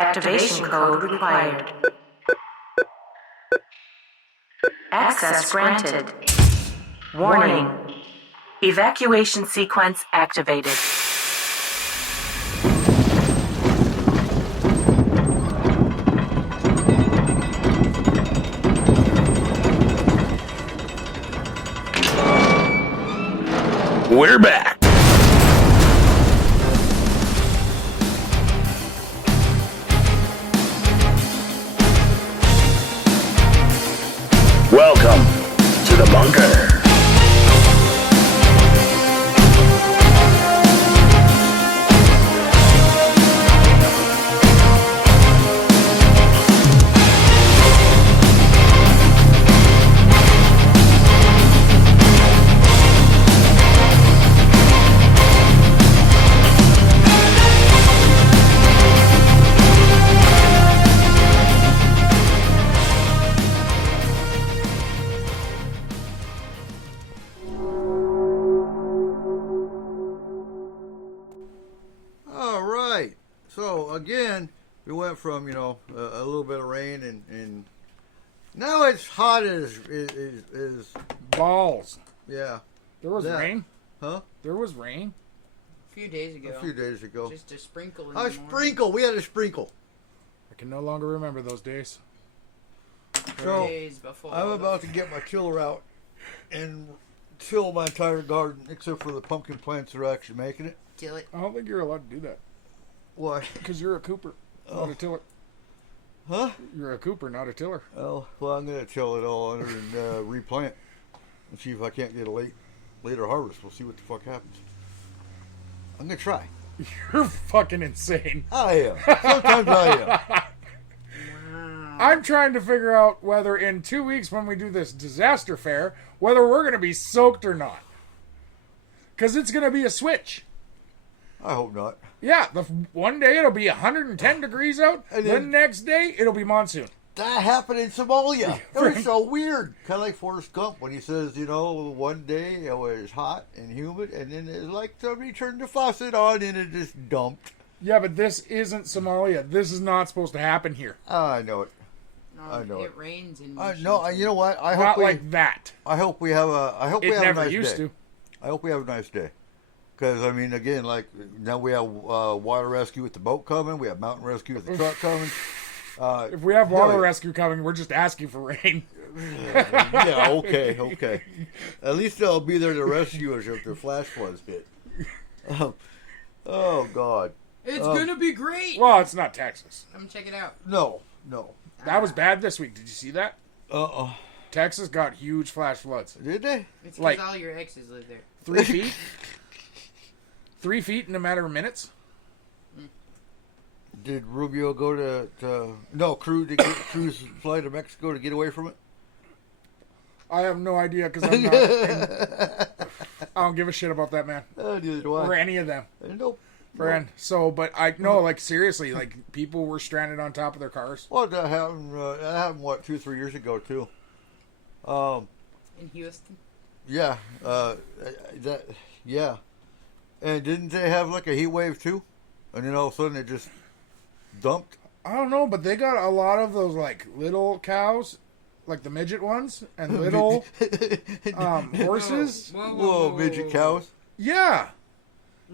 Activation code required. Access granted. Warning. Evacuation sequence activated. We're back. Welcome to the bunker. So again, we went from a little bit of rain and now it's hot as balls. Yeah. There was rain. Huh? There was rain. A few days ago. Just a sprinkle. A sprinkle. We had a sprinkle. I can no longer remember those days. So days before I'm about to get my tiller out and till my entire garden except for the pumpkin plants that are actually making it. Till it. I don't think you're allowed to do that. Why? Because you're a cooper, not a tiller. Huh? You're a cooper, not a tiller. Oh, well, I'm going to till it all under and replant and see if I can't get a later harvest. We'll see what the fuck happens. I'm going to try. You're fucking insane. I am. Sometimes I am. Wow. I'm trying to figure out whether in 2 weeks when we do this disaster fair, whether we're going to be soaked or not. Because it's going to be a switch. I hope not. Yeah, one day it'll be 110 degrees out, and then the next day it'll be monsoon. That happened in Somalia. It was so weird. Kind of like Forrest Gump when he says, one day it was hot and humid, and then it's like somebody turned the faucet on and it just dumped. Yeah, but this isn't Somalia. This is not supposed to happen here. I know it. No, I know it rains in no, you know what? I not hope like that. I hope we have a. I hope we have a nice day. It never used to. I hope we have a nice day. Because, I mean, again, like, now we have water rescue with the boat coming. We have mountain rescue with the truck coming. If we have water rescue coming, we're just asking for rain. Yeah, okay. At least they'll be there to rescue us if the flash floods hit. Oh, God. It's going to be great. Well, it's not Texas. Come check it out. No. That was bad this week. Did you see that? Uh-oh. Texas got huge flash floods. Did they? It's because all your exes live there. 3 feet? 3 feet in a matter of minutes. Did Rubio go Cruz fly to Mexico to get away from it? I have no idea because I'm not. I don't give a shit about that man. Neither do I. Or any of them. Nope. Friend. Nope. So, but I know, like seriously, like people were stranded on top of their cars. Well, that happened. 2 or 3 years ago too. In Houston. Yeah. Yeah. And didn't they have like a heat wave too? And then all of a sudden it just dumped? I don't know, but they got a lot of those like little cows, like the midget ones, and little horses. Whoa, midget cows? Yeah.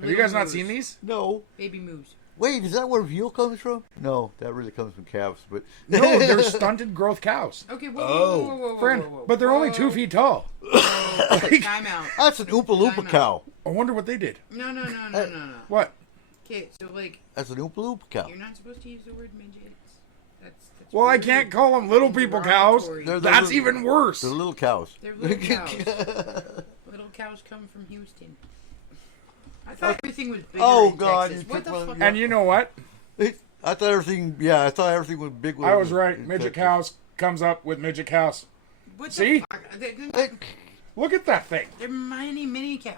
Have you guys not seen these? No. Baby moose. Wait, is that where veal comes from? No, that really comes from calves. But no, they're stunted growth cows. Okay, whoa, friend, but they're only 2 feet tall. Time out. That's an Oompa Loompa cow. I wonder what they did. No. What? Okay, so like... That's an Oompa Loompa cow. You're not supposed to use the word midgets. That's well, I can't call them little people cows. That's even worse. They're little cows. They're little cows. Little cows come from Houston. I thought everything was bigger in God! Texas. What the fuck? And you know what? I thought everything. Yeah, I thought everything was big. I was right. Midget cows comes up with midget cows. What See? The fuck? Look at that thing. They're mini cows.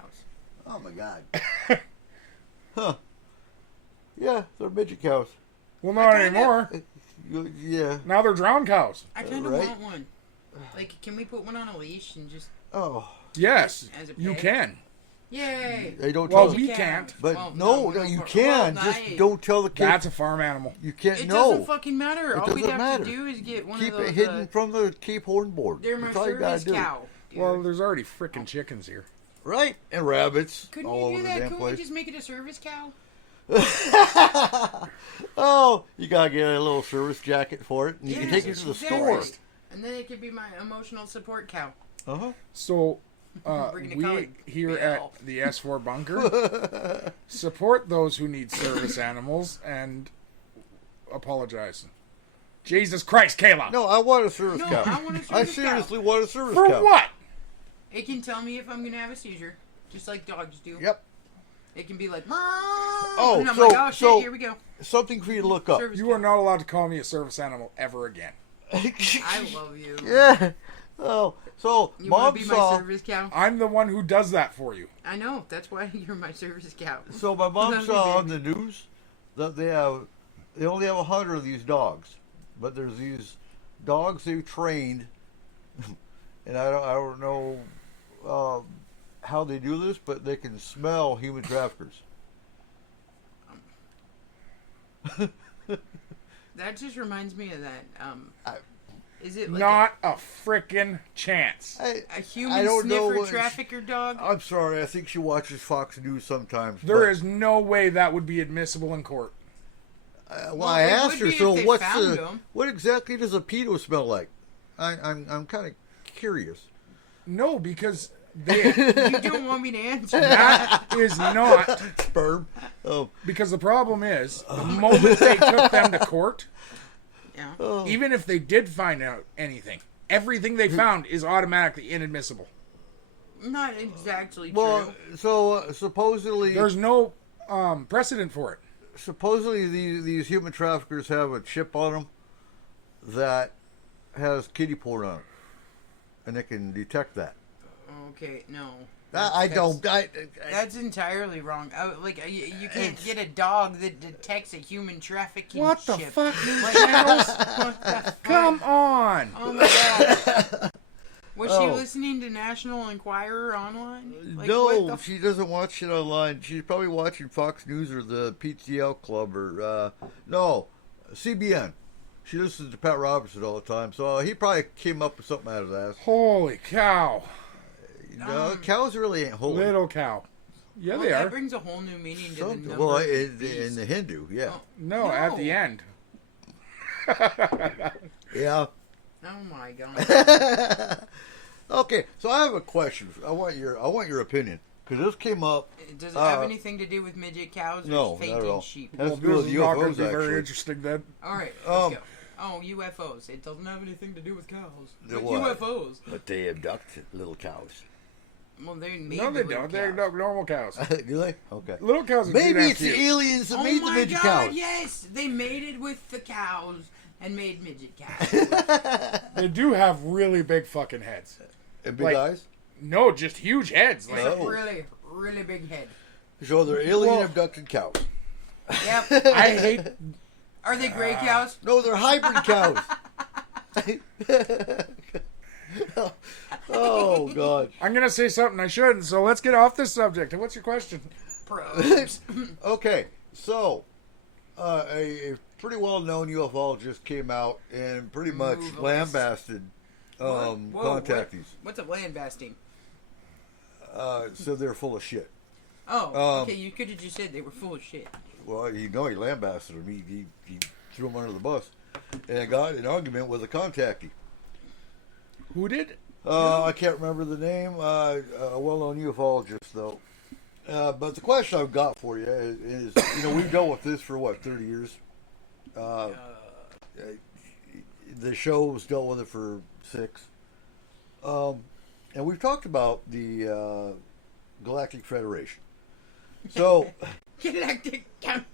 Oh my God. Huh. Yeah, they're midget cows. Well, not anymore. Yeah. Now they're drowned cows. I kind of want one. Like, can we put one on a leash and just... Oh. Yes, as a pet? you can. Yay! They don't Well, tell. we the, can't. but Well, no, no, you well, can. well, Just nice. don't tell the kid. That's a farm animal. You can't. It No, doesn't fucking matter. It All we doesn't have matter. to do is get one keep of those. it hidden from the Cape Horn board. They're my That's all you gotta service do. cow. Dude. Well, there's already freaking chickens here. Right, and rabbits Couldn't all you over do the that? damn Couldn't we place. just make it a service cow? Oh, you gotta get a little service jacket for it, and you can take it to the store. exactly. And then it could be my emotional support cow. So, Bring the we collar. here Bill. at the S4 Bunker support those who need service animals and apologize. Jesus Christ, Kayla! No, I want a service No, cow. I want a service I cow. seriously want a service For cow. what? It can tell me if I'm gonna have a seizure, just like dogs do. Yep. It can be like, Oh, and I'm so- like, oh shit, so- here we go. Something for you to look up. Service You are not allowed to call me a service animal ever again. I love you. Yeah. Oh, so You want mom to be my saw. service cow? I'm the one who does that for you. I know. That's why you're my service cow. So my mom Love you, saw on baby. the news that they only have 100 of these dogs, but there's these dogs they've trained, and I don't know how they do this, but they can smell human traffickers. That just reminds me of that. Is it like Not a frickin' chance. a I human don't know sniffer what- trafficker dog? I'm sorry, I think she watches Fox News sometimes. There but, is no way that would be admissible in court. well, I it asked would her. be if So they what's found the? them. What exactly does a pedo smell like? I'm kind of curious. No, because they You don't want me to answer. that is not Sperm. Oh, because the problem is the moment they took them to court, Yeah. even if they did find out anything, everything they found is automatically inadmissible. Not exactly well, true. so supposedly, There's no precedent for it. these human traffickers have a chip on them that has kitty porn on it, and they can detect that. Okay, no. I don't. That's entirely wrong. You can't get a dog that detects a human trafficking What the ship. fuck? Like, what the fuck? Come on! Oh my god. Was she Oh. listening to National Enquirer online? Like, No, what the she doesn't watch it online. She's probably watching Fox News or the PTL Club or no, CBN. She listens to Pat Robertson all the time, so he probably came up with something out of that. Holy cow! No, cows really ain't holy. Little cow. Yeah, Well, they that are. brings a whole new meaning to the Something. number. Well, of in beasts. the Hindu, yeah, No, at the No. end. yeah. Oh my god. Okay, so I have a question. I want your opinion because this came up. Does it have anything to do with midget cows or No, not at fainting all. sheep? Has Well, to do with this is not going UFOs, to be very actually. interesting then. Alright, Um, let's go. Oh, UFOs. It doesn't have anything to do with cows. The But what? UFOs. But they abduct little cows. Well, they made No, the they little don't. They're cows. normal cows. Do they? Okay. Little cows are too Maybe damn it's the cute. aliens that Oh made the my midget god, cows. yes! They mated with the cows and made midget cows. They do have really big fucking heads. And big Like- eyes. No, just huge heads. Like, No. Really, really big head. So they're alien Well- abducted cows. Yep. I hate. Are they gray cows? No, they're hybrid cows. Oh God. I'm gonna say something I shouldn't. So let's get off this subject. What's your question? Probes. Okay, so a pretty well-known ufologist came out and pretty much Move lambasted Whoa, contactees. What's a landbasting? So they're full of shit. Oh, okay. You could have just said they were full of shit. Well, he lambasted them. He threw them under the bus and got in an argument with a contactee. Who did? I can't remember the name. A well-known ufologist, though. But the question I've got for you is we've dealt with this for, 30 years? The show's dealt with it for 6. And we've talked about the Galactic Federation. So, Galactic Council.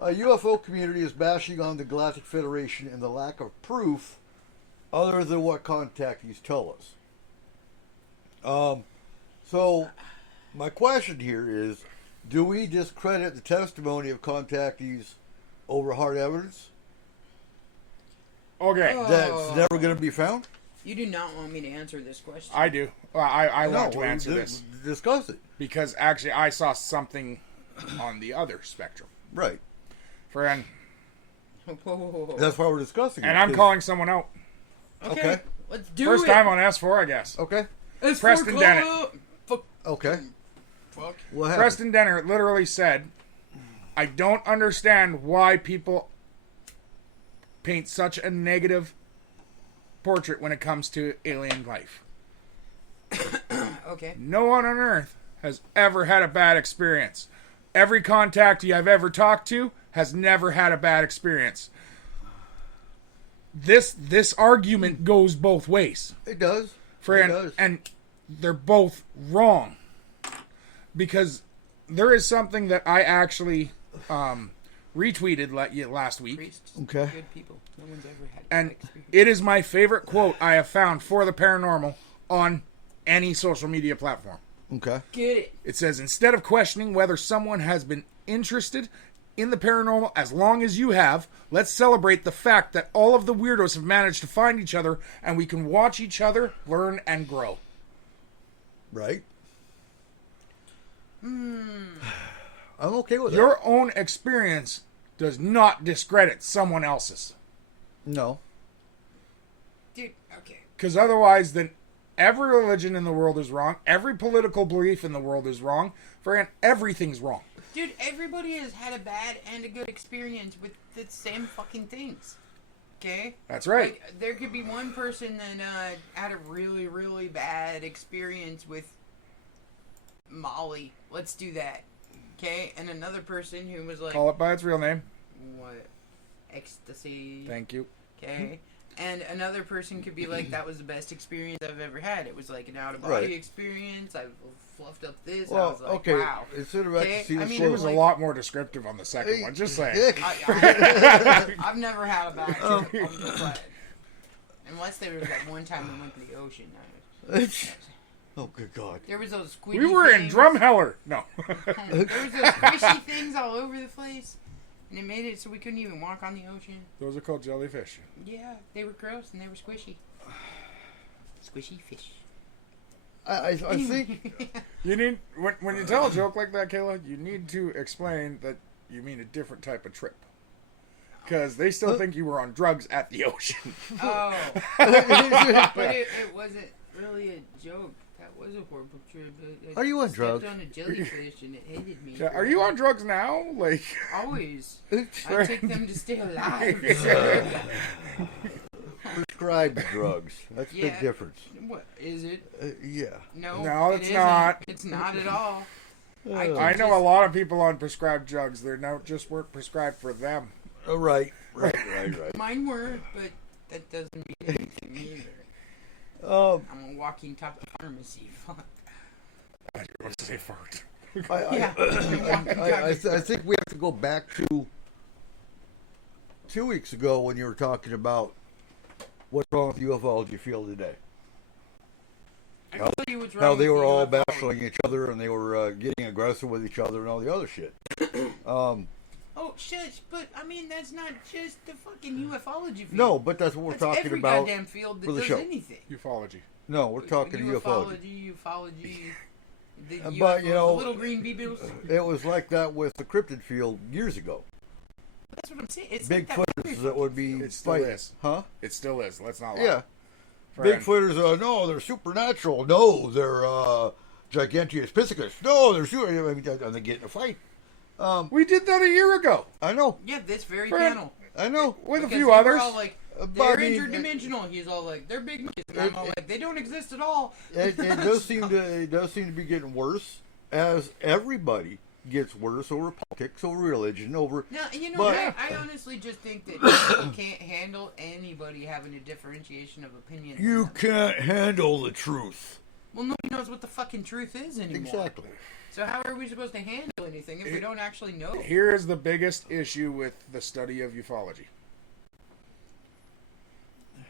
a UFO community is bashing on the Galactic Federation and the lack of proof other than what contactees tell us. So, my question here is, do we discredit the testimony of contactees over hard evidence Okay. Oh. that's never going to be found? You do not want me to answer this question. I do. Well, I No, want to answer this Discuss it. because actually I saw something on the other spectrum. Right. Friend, Whoa. That's why we're discussing it. and I'm 'cause- calling someone out. Okay. Let's do First it. time on S4, I guess. Okay. It's Preston Dennett. Fuck. Okay. Fuck. What happened? Preston Denner literally said, I don't understand why people paint such a negative portrait when it comes to alien life. Okay. No one on Earth has ever had a bad experience. Every contactee I've ever talked to has never had a bad experience. This argument goes both ways. It does. Friend, It does. and they're both wrong. Because there is something that I actually retweeted last week. Priests. Okay. Good people. No one's ever had And that experience. it is my favorite quote I have found for the paranormal on any social media platform. Okay. Get it. It says, instead of questioning whether someone has been interested in the paranormal as long as you have, let's celebrate the fact that all of the weirdos have managed to find each other and we can watch each other learn and grow. Right. I'm okay with that. Your own experience does not discredit someone else's. No. Dude, okay. Because otherwise, then every religion in the world is wrong. Every political belief in the world is wrong. Friend, everything's wrong. Dude, everybody has had a bad and a good experience with the same fucking things. Okay? That's right. Like, there could be one person that had a really, really bad experience with Molly. Let's do that. Okay? And another person who was like, Call it by its real name. what? Ecstasy. Thank you. Okay? And another person could be like, that was the best experience I've ever had. It was like an out-of-body Right. experive. I fluffed up this. I Well, was like, okay. wow. Instead of Okay, ecstasy, I let's mean, go- It was a like- lot more descriptive on the second one. Just saying. I've never had a bad trip. I'm just saying. Unless there was that one time we went to the ocean. Oh, good God. There was those squishy We were in things. Drumheller. No. There was those squishy things all over the place. And it made it so we couldn't even walk on the ocean. Those are called jellyfish. Yeah, they were gross and they were squishy. Squishy fish. I think... You need when you tell a joke like that, Kayla, you need to explain that you mean a different type of trip. Because they still think you were on drugs at the ocean. Oh. But it wasn't really a joke. That was a horrible trip. I Are you on stepped drugs? on a jellyfish and it hated me. Are you on drugs now? Like, Always. I take them to stay alive. Prescribed drugs. That's a Yeah. big difference. What is it? Yeah. No, it's isn't. not. It's not at all. I know a lot of people on prescribed drugs. They're not just weren't prescribed for them. Oh, right. Right. Mine were, but that doesn't mean anything either. Um, I'm a walking top pharmacy. Fuck. I don't want to say fart. Yeah. I think we have to go back to 2 weeks ago when you were talking about what's wrong with ufology field today. I can tell you what's wrong How they with were all UFO. battling each other and they were getting aggressive with each other and all the other shit. Oh, shush, but I mean, that's not just the fucking ufology field. No, but that's what we're That's talking every about. goddamn field that for the does show. anything. Ufology. No, we're talking ufology. Ufology. The But, UFOs, you know- the little green beetles. It was like that with the cryptid field years ago. That's what I'm saying. It's like that with Bigfooters that would be It still fighting. is. Huh? It still is. Let's not lie. Yeah. Friend. Bigfooters, no, they're supernatural. No, they're Giganteus piscicus. No, they're super. I mean, and they get in a fight. We did that a year ago. I know. Yeah, this very Friend. panel. I know. With Because a few they were others. all like, But they're I mean, interdimensional. He's all like, they're big monkeys. And I'm all like, they don't exist at all. It does seem to be getting worse as everybody gets worse over politics, over religion, over. Now, you know, But- I honestly just think that people can't handle anybody having a differentiation of opinion. on You them. can't handle the truth. Well, nobody knows what the fucking truth is anymore. Exactly. So how are we supposed to handle anything if we don't actually know? Here is the biggest issue with the study of ufology.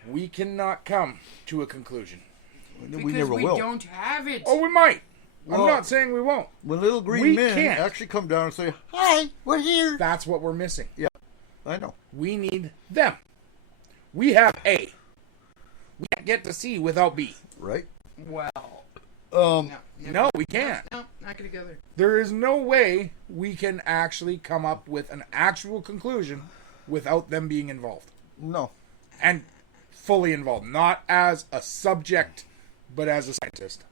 We cannot come to a conclusion. Because we never will. don't have it. Oh, we might. Well- I'm not saying we won't. When little green We men can't. actually come down and say, "Hi, we're here." That's what we're missing. Yeah, I know. We need them. We have A. can't get to C without B. Right? Well, Um, No, we can't. No, not gonna go there. There is no way we can actually come up with an actual conclusion without them being involved. no. And fully involved. Not as a subject, but as a scientist.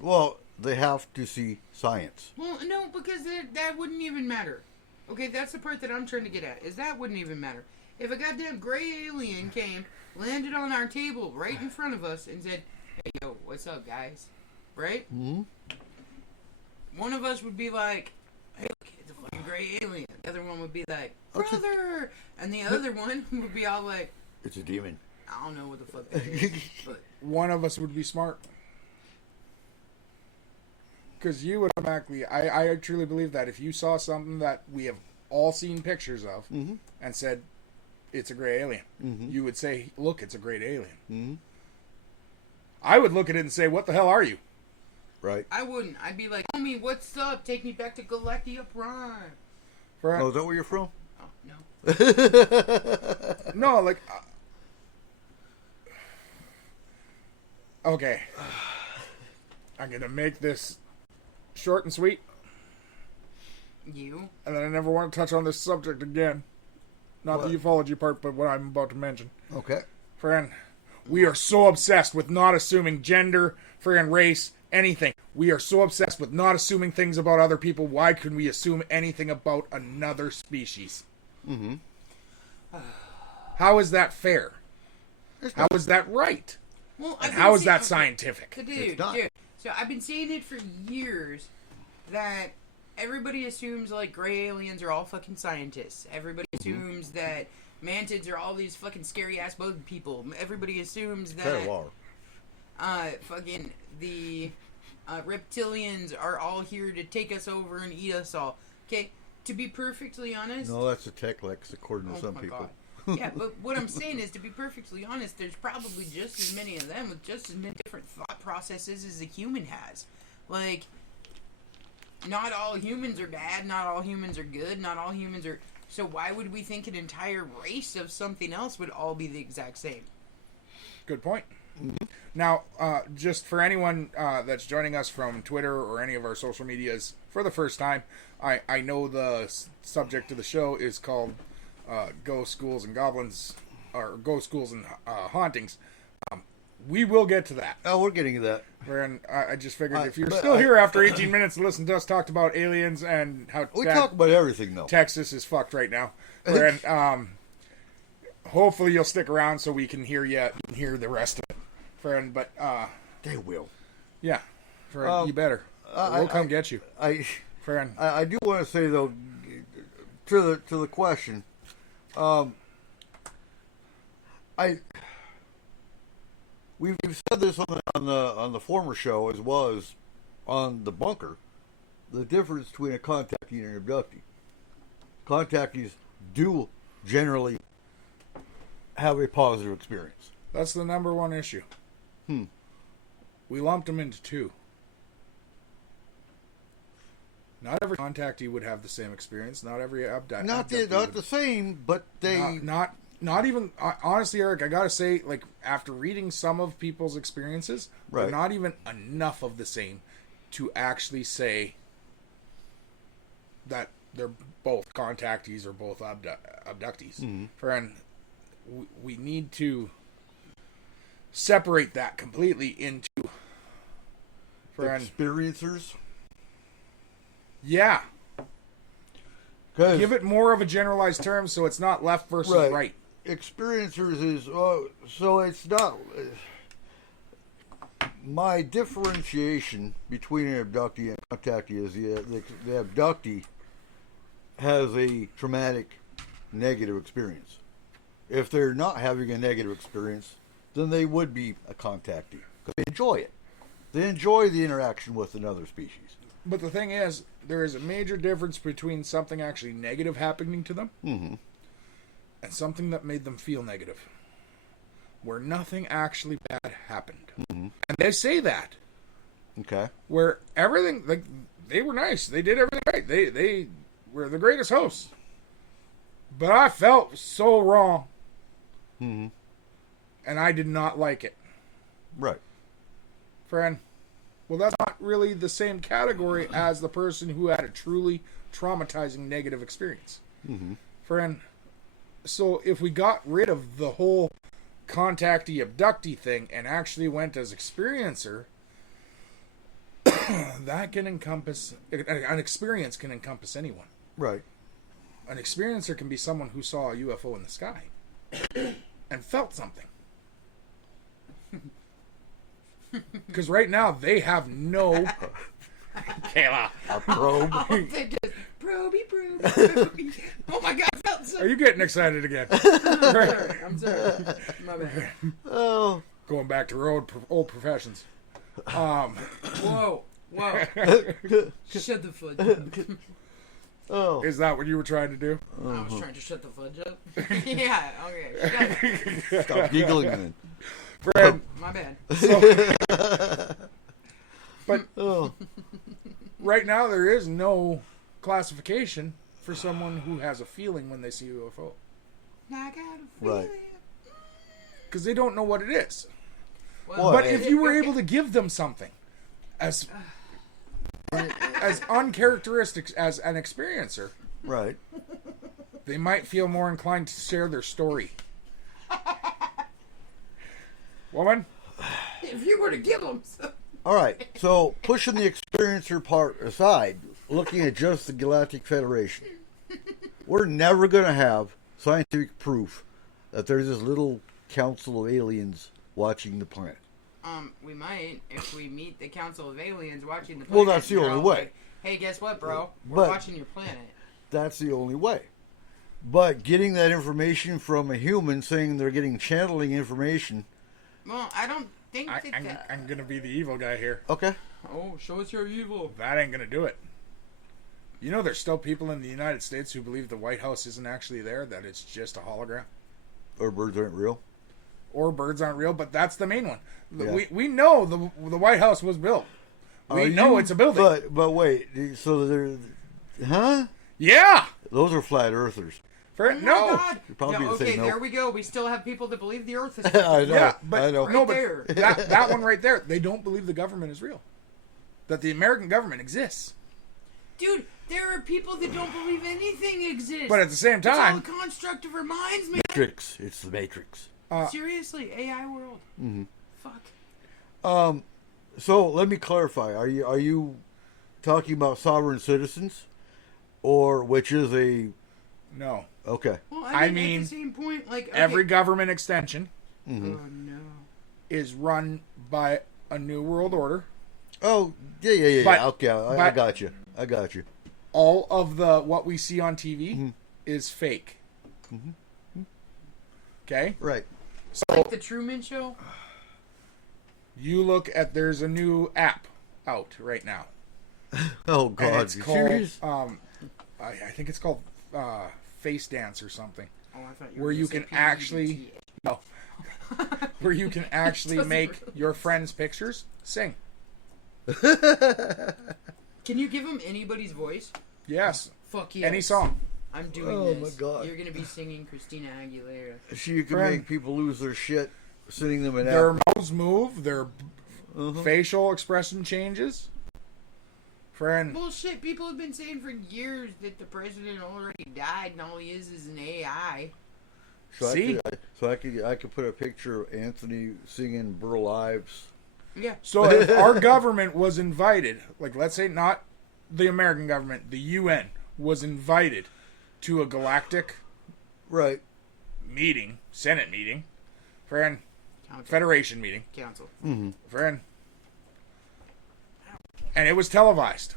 Well, they have to see science. Well, no, because that wouldn't even matter. Okay, that's the part that I'm trying to get at. Is that wouldn't even matter. If a goddamn gray alien came, landed on our table right in front of us, and said, "Hey, yo, what's up, guys?" Right? Mm-hmm. One of us would be like, "Hey, look, it's a fucking gray alien." The other one would be like, Okay. "Brother," and the other one would be all like, It's a demon. "I don't know what the fuck that is," but One of us would be smart. Because you would automatically... I truly believe that if you saw something that we have all seen pictures of and said, it's a gray alien, you would say, look, it's a great alien. I would look at it and say, what the hell are you? Right. I wouldn't. I'd be like, "Homie, what's up? Take me back to Galactia Prime." Oh, is that where you're from? Oh, no. No, like... okay. I'm going to make this short and sweet, You? and then I never want to touch on this subject again. Not What? the ufology part, but what I'm about to mention. Okay. Friend, we are so obsessed with not assuming gender, friend, race, anything. We are so obsessed with not assuming things about other people. Why can we assume anything about another species? How is that fair? How is that right? Well, And I've how been is that saying- scientific? So, It's dude, not. so I've been saying it for years that everybody assumes like gray aliens are all fucking scientists. Everybody assumes that mantids are all these fucking scary ass bug people. Everybody assumes Kind that of are. fucking the reptilians are all here to take us over and eat us all. Okay, to be perfectly honest. No, that's a tech lex according to Oh some my people. God. Yeah, but what I'm saying is, to be perfectly honest, there's probably just as many of them with just as many different thought processes as a human has. Like, not all humans are bad, not all humans are good, not all humans are... So why would we think an entire race of something else would all be the exact same? Good point. Now, just for anyone that's joining us from Twitter or any of our social medias for the first time, I know the subject of the show is called Ghosts, Ghouls, and Goblins, or Ghosts, Ghouls, and Hauntings. We will get to that. Oh, we're getting to that. And I just figured if you're but still here after 18 minutes to listen to us talk about aliens and how We bad talk about everything, though. Texas is fucked right now. And hopefully you'll stick around so we can hear the rest of it, friend. But They will. yeah, friend, you better. We'll come get you, friend. I do want to say though, to the question, we've said this on the former show as well as on the bunker. The difference between a contactee and an abductee. Contactees do generally have a positive experience. That's the number one issue. We lumped them into two. Not every contactee would have the same experience. Not every abductee. Not the same, but they Not even honestly, Eric. I gotta say, like after reading some of people's experiences, they're Right. not even enough of the same to actually say that they're both contactees or both abductees. Friend, we need to separate that completely into. Friend, experiencers. yeah, 'Cause give it more of a generalized term so it's not left versus right. Experiencers is so it's not. My differentiation between an abductee and contactee is the abductee has a traumatic negative experience. If they're not having a negative experience, then they would be a contactee because they enjoy it. They enjoy the interaction with another species. But the thing is, there is a major difference between something actually negative happening to them and something that made them feel negative, where nothing actually bad happened. And they say that, Okay. where everything, like, they were nice, they did everything right, they were the greatest hosts. But I felt so wrong. and I did not like it. Right. Friend, well, that's not really the same category as the person who had a truly traumatizing negative experience. Mm-hmm. Friend, so if we got rid of the whole contactee abductee thing and actually went as experiencer, that can encompass, an experience can encompass anyone. Right. An experiencer can be someone who saw a UFO in the sky and felt something. Because right now they have no... Kayla. A probe. They just proby. Oh my god, I felt so. Are you getting excited again? I'm sorry. My bad. Oh. Going back to our old professions. Whoa. Shut the fudge up. Oh. Is that what you were trying to do? I was trying to shut the fudge up. Yeah, okay. Stop giggling then. Fred, My bad. but Oh. right now there is no classification for someone who has a feeling when they see a UFO. I got a feeling. Right. Because they don't know what it is. Well, But if you were able to give them something as uncharacteristic as an experiencer, Right. they might feel more inclined to share their story. Woman? if you were to give them All right. So pushing the experiencer part aside, looking at just the Galactic Federation, we're never going to have scientific proof that there's this little council of aliens watching the planet. we might if we meet the Council of Aliens watching the planet. Well, that's the and they're only all way. like, hey, guess what, bro? We're But- watching your planet. That's the only way. But getting that information from a human saying they're getting channeling information. Well, I don't think that. I'm going to be the evil guy here. Okay. Oh, show us your evil. That ain't going to do it. You know there's still people in the United States who believe the White House isn't actually there, that it's just a hologram. Or birds aren't real. Or birds aren't real, but that's the main one. Yeah. We know the White House was built. We know it's a building. But wait, so there, huh? Yeah! Those are flat earthers. Oh my No! God. You're probably No, the same, okay, no. there we go. We still have people that believe the Earth is. I know. Yeah, but I know. no, but there. that one right there, they don't believe the government is real. That the American government exists. Dude, there are people that don't believe anything exists. But at the same it's all time, a construct of our minds, man. Matrix. It's the Matrix. Seriously, AI world. Mm-hmm. Fuck. So let me clarify. Are you talking about sovereign citizens, or which is a no. okay? Well, I mean, mean, at the same point, like okay. Every government extension Oh no. is run by a New World Order. Oh yeah. But- Okay, I but- got you. I got you. All of what we see on TV is fake. Okay? Right. Like the Truman Show. You look at, there's a new app out right now. Oh And God, it's you called, serious? I think it's called Face Dance or something. Oh, I thought you Where were you gonna can say actually, no, where you can actually Doesn't make really your friends' pictures sing. Can you give him anybody's voice? Yes. Fuck yeah. Any song. I'm doing Oh, this. my God. You're gonna be singing Christina Aguilera. You can Friend. make people lose their shit, sending them an Their app. mouths move, their facial expression changes. Friend, Bullshit. People have been saying for years that the president already died and all he is an AI. So See? I could put a picture of Anthony singing Burl Ives. Yeah. so if our government was invited, like let's say not the American government, the UN was invited to a galactic Right. meeting, Senate meeting, friend, Council. Federation meeting, Council. friend, and it was televised.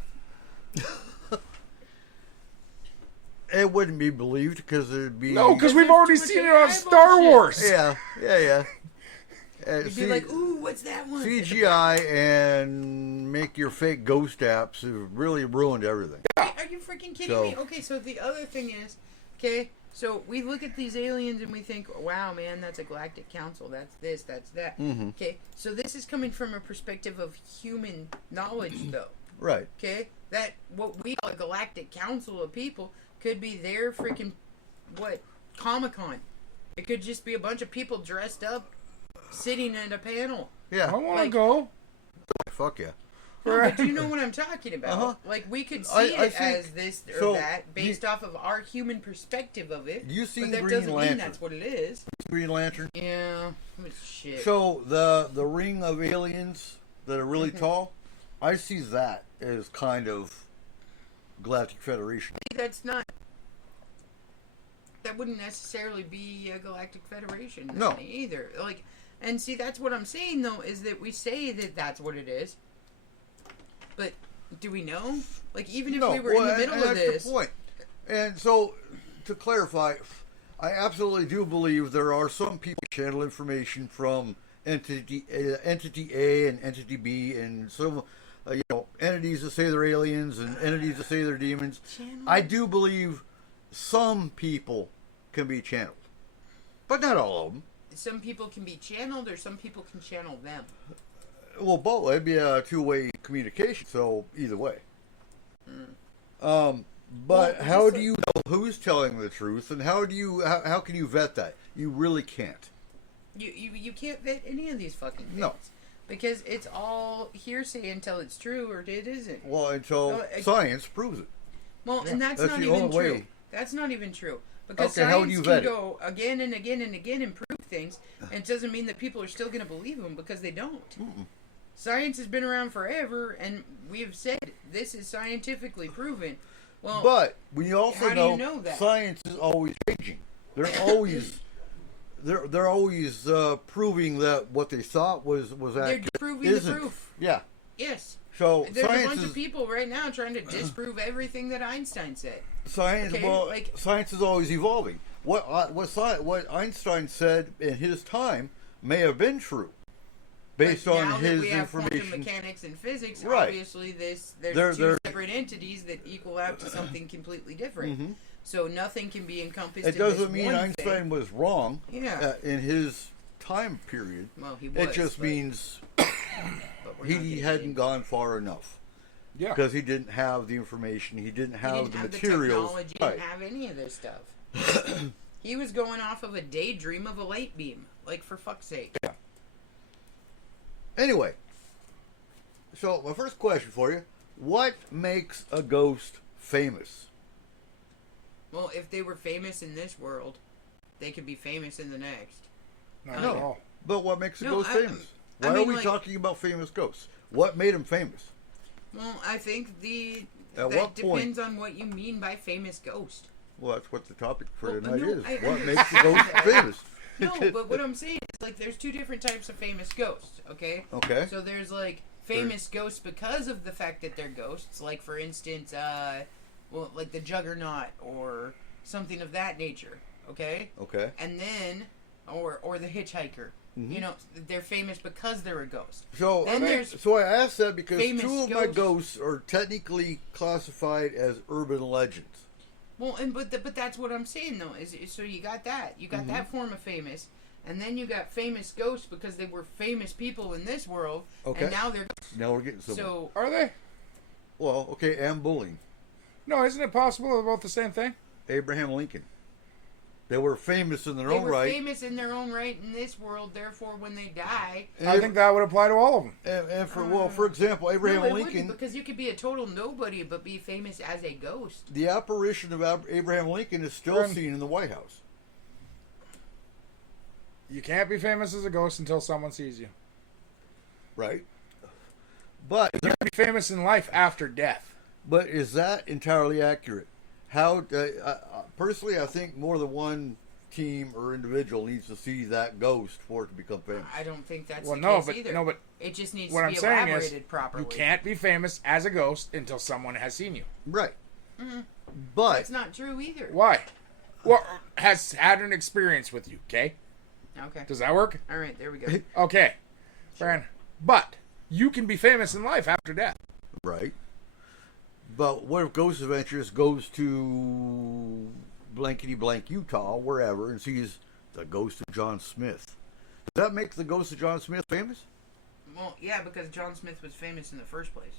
It wouldn't be believed because it'd be No, because we've there's already too much seen it AI on Star bullshit. Wars. yeah. You'd be like, ooh, what's that one? CGI and make your fake ghost apps have really ruined everything. Are you freaking kidding So- me? Okay, so the other thing is, okay, so we look at these aliens and we think, wow, man, that's a galactic council. That's this, that's that. Okay, so this is coming from a perspective of human knowledge, though. Right. Okay, that what we call a galactic council of people could be their freaking Comic-Con. It could just be a bunch of people dressed up sitting in a panel. Yeah. I want to Like- go. Fuck yeah. No, but do you know what I'm talking about? Uh-huh. Like, we could see I it think- as this or so, that based off of our human perspective of it. You seen but that Green doesn't Lantern? mean that's what it is. Green Lantern. Yeah, it's shit. So the ring of aliens that are really tall, I see that as kind of Galactic Federation. That's not. That wouldn't necessarily be a Galactic Federation then No. either. Like, and see, that's what I'm saying though, is that we say that that's what it is, but do we know? Like, even if we were in the middle and of that's this, the point. And so, to clarify, I absolutely do believe there are some people who channel information from entity A and entity B, and some entities that say they're aliens and entities that say they're demons. Channel? I do believe some people can be channeled, but not all of them. some people can be channeled, or some people can channel them. Well, both. It'd be a two-way communication, so either way. But Well, how just do you know who's telling the truth, and how can you vet that? You really can't. You can't vet any of these fucking things. No. Because it's all hearsay until it's true or it isn't. Well, until No, science proves it. Well, and that's that's not the even only true. way. That's not even true. Because Okay, how do science you can vet it? go again and again and again and prove things, and it doesn't mean that people are still going to believe them because they don't. Science has been around forever, and we have said this is scientifically proven. Well, But we also how do you know that? science is always changing. They're always they're always proving that what they thought was they're accurate disproving isn't. the proof. Yeah. Yes. So There's a science bunch is of people right now trying to disprove everything that Einstein said. science. Okay, Well, like- science is always evolving. What Einstein said in his time may have been true, based But on now his that we have quantum information. mechanics and physics, Right. obviously there's They're- two they're- separate entities that equal out to something completely different. Mhm. So nothing can be encompassed. It in this doesn't mean one Einstein thing. was wrong Yeah. in his time period. Well, he was. It just but- means but we're not he gonna hadn't get- gone far enough. Yeah. Because he didn't have the information, he didn't He have didn't the have the materials. technology. Right. Didn't have any of this stuff. He was going off of a daydream of a light beam. Like, for fuck's sake. Anyway, so my first question for you: what makes a ghost famous? Well, if they were famous in this world, they could be famous in the next. Not No. at all. But what makes a No, ghost I- famous? I Why mean, are we like- talking about famous ghosts? What made them famous? Well, I think At that what point? depends on what you mean by famous ghost. Well, that's what the topic for Well, tonight no, is. I What understand makes a ghost that. famous? No, but what I'm saying is, like, there's two different types of famous ghosts, okay? Okay. So there's, like, famous ghosts because of the fact that they're ghosts. Like, for instance, well, like the Juggernaut or something of that nature, okay? Okay. And then, or the Hitchhiker. Mhm. You know, they're famous because they're a ghost. So, Then there's so I asked that because famous two of my ghosts. ghosts are technically classified as urban legends. Well, and but that's what I'm saying though. Is so you got that, you got that form of famous, and then you got famous ghosts because they were famous people in this world, Okay. and now they're Now we're getting somewhere. so. Are they? Well, okay, and bullying. No, isn't it possible they're both the same thing? Abraham Lincoln. They were famous in their They own were right. famous in their own right in this world. Therefore, when they die, I think that would apply to all of them. and for example, Abraham no, it wouldn't, Lincoln, because you could be a total nobody but be famous as a ghost. the apparition of Abraham Lincoln is still Friend. seen in the White House. You can't be famous as a ghost until someone sees you. Right? But You can be famous in life after death. is that entirely accurate? How personally, I think more than one team or individual needs to see that ghost for it to become famous. I don't think that's Well, the no, case but either. no, but it just needs what to I'm be saying is, elaborated properly. you can't be famous as a ghost until someone has seen you. Right. Mhm. But That's not true either. Why? Well, has had an experience with you. Okay, Okay. does that work? All right. There we go. Okay, Fran. But you can be famous in life after death. right. But what if Ghost Adventures goes to blankety blank Utah, wherever, and sees the ghost of John Smith? Does that make the ghost of John Smith famous? Well, yeah, because John Smith was famous in the first place.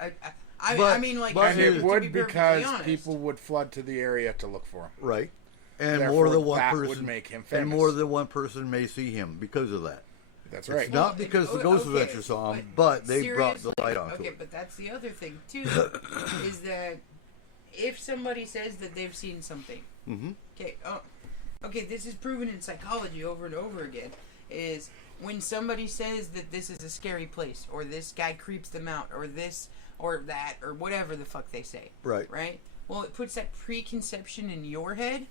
I But- mean, like, but And to his- it be would perfectly because honest. people would flood to the area to look for him. Right. And Therefore, more than one that person would make him and famous. more than one person may see him because of that. That's right. It's not because the Ghost Adventure saw him, but they brought the light onto Okay, it. but that's the other thing too, is that if somebody says that they've seen something, okay, this is proven in psychology over and over again, is when somebody says that this is a scary place, or this guy creeps them out, or this, or that, or whatever the fuck they say. Right. Right? Well, it puts that preconception in your head.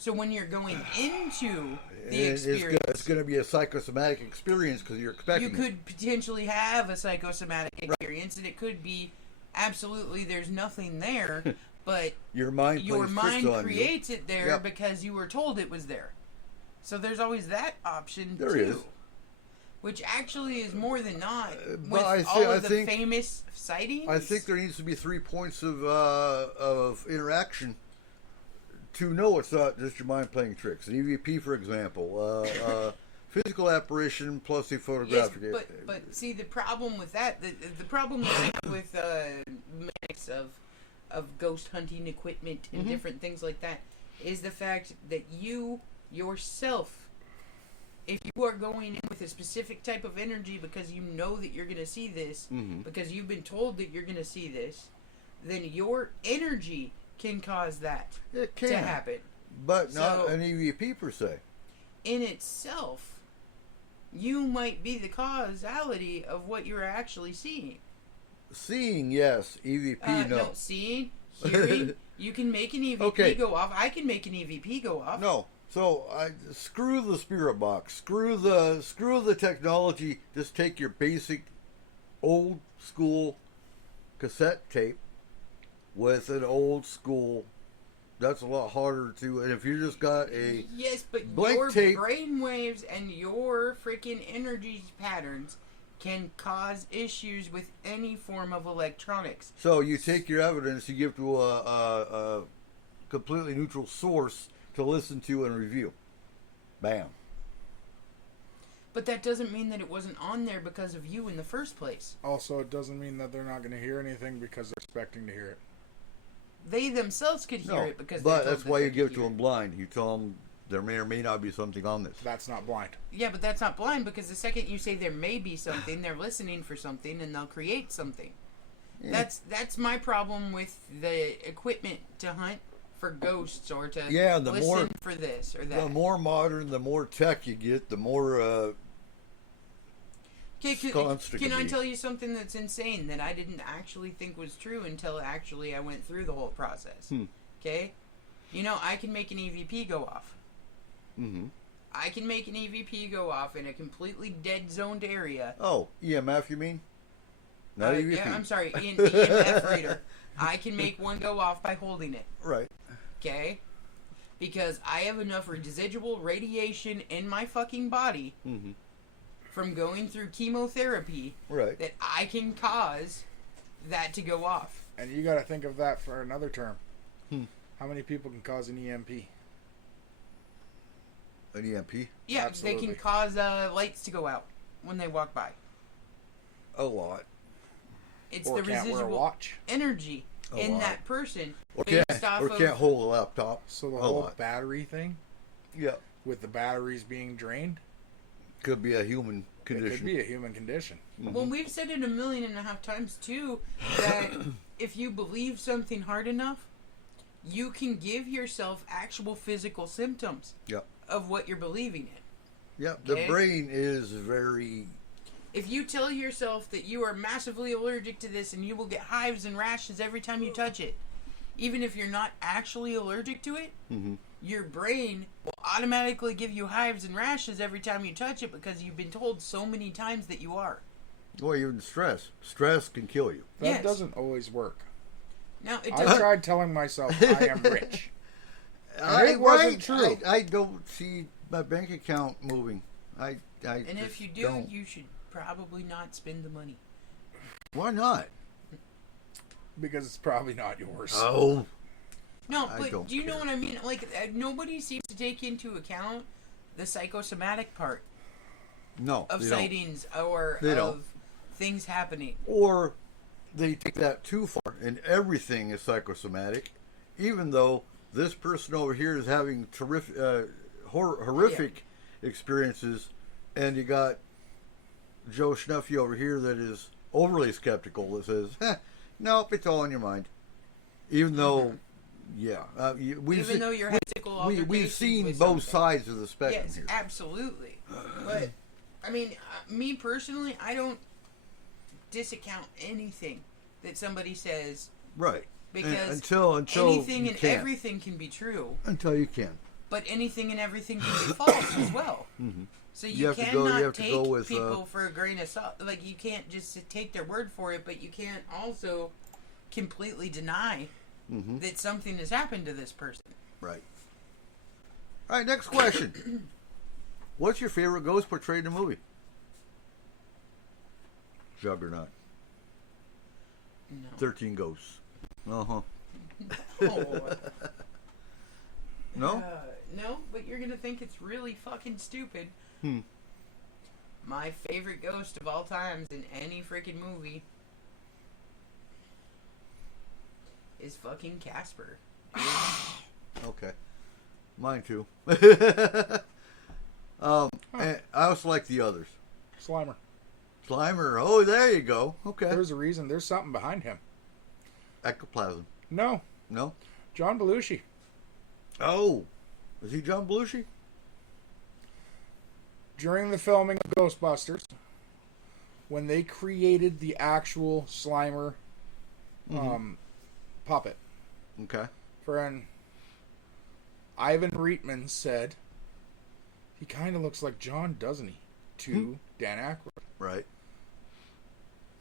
So when you're going into the experience, it's going to be a psychosomatic experience because you're expecting you could potentially have a psychosomatic experience, and it could be absolutely there's nothing there, but your mind creates it there because you were told it was there. So there's always that option there too, is. which actually is more than not with But all of the famous sightings. I think there needs to be 3 points of interaction to know it's not just your mind playing tricks. An EVP, for example, physical apparition plus a photographic. Yes, but see the problem with that, the problem that I have with mix of ghost hunting equipment and different things like that is the fact that you yourself, if you are going in with a specific type of energy because you know that you're going to see this, because you've been told that you're going to see this, then your energy can cause that to happen. But not an EVP per se. In itself, you might be the causality of what you're actually seeing. Seeing, yes. EVP, no. No, seeing, hearing, you can make an EVP go off. I can make an EVP go off. No. So screw the spirit box. Screw the technology. Just take your basic old school cassette tape with an old school. That's a lot harder to. And if you just got a but blank your tape, brain waves and your freaking energy patterns can cause issues with any form of electronics. So you take your evidence, you give to a completely neutral source to listen to and review. Bam. But that doesn't mean that it wasn't on there because of you in the first place. Also, it doesn't mean that they're not going to hear anything because they're expecting to hear it. They themselves could hear it because. But that's why you give to them blind. You tell them there may or may not be something on this. That's not blind. Yeah, but that's not blind because the second you say there may be something, they're listening for something and they'll create something. Yeah. That's my problem with the equipment to hunt for ghosts or to listen for this or that. The more modern, the more tech you get, the more can I tell you something that's insane that I didn't actually think was true until actually I went through the whole process? Okay? You know, I can make an EVP go off. I can make an EVP go off in a completely dead zoned area. Oh, EMF you mean? Not EVP. Yeah, I'm sorry, EMF reader. I can make one go off by holding it. Right. Okay? Because I have enough residual radiation in my fucking body from going through chemotherapy that I can cause that to go off. And you got to think of that for another term. How many people can cause an EMP? An EMP? Yeah, Absolutely. they can cause lights to go out when they walk by. A lot. It's or the can't wear a residual watch. energy in that person. Or based can't off of, hold a laptop. So the whole battery thing? Yeah. With the batteries being drained? Could be a human condition. It could be a human condition. Well, we've said it 1.5 million times too that if you believe something hard enough, you can give yourself actual physical symptoms of what you're believing in. Yeah, Okay? the brain is very. If you tell yourself that you are massively allergic to this and you will get hives and rashes every time you touch it, even if you're not actually allergic to it, your brain will automatically give you hives and rashes every time you touch it because you've been told so many times that you are. Or even stress. Stress can kill you. That doesn't always work. Now, it I doesn't. tried telling myself I am rich. And it wasn't true. I don't see my bank account moving. And if you do, don't. you should probably not spend the money. Why not? Because it's probably not yours. Oh. No, but do you know what I mean? Like, nobody seems to take into account the psychosomatic part of sightings or of things happening. Or they take that too far, and everything is psychosomatic, even though this person over here is having terrific, horrific experiences, and you got Joe Schnuffy over here that is overly skeptical. That says, "Nope, it's all in your mind." Even though, even though you're skeptical, we've seen both sides of the spectrum. Yes, here. absolutely. But I mean, me personally, I don't discount anything that somebody says. Right. Because until anything and everything can be true. Until you can. But anything and everything can be false as well. Mm-hmm. So you cannot take with, people for a grain of salt. Like, you can't just take their word for it, but you can't also completely deny that something has happened to this person. Right. All right, next question. What's your favorite ghost portrayed in a movie? Juggernaut. No. 13 Ghosts. Uh-huh. No. No? No, but you're going to think it's really fucking stupid. My favorite ghost of all times in any freaking movie is fucking Casper. Okay. Mine too. And I also like the others. Slimer. Slimer. Oh, there you go. Okay. There's a reason. There's something behind him. Ectoplasm. No. No? John Belushi. Oh. Is he John Belushi? During the filming of Ghostbusters, when they created the actual Slimer puppet, Okay. friend Ivan Reitman said, he kind of looks like John, doesn't he? To Dan Aykroyd. Right.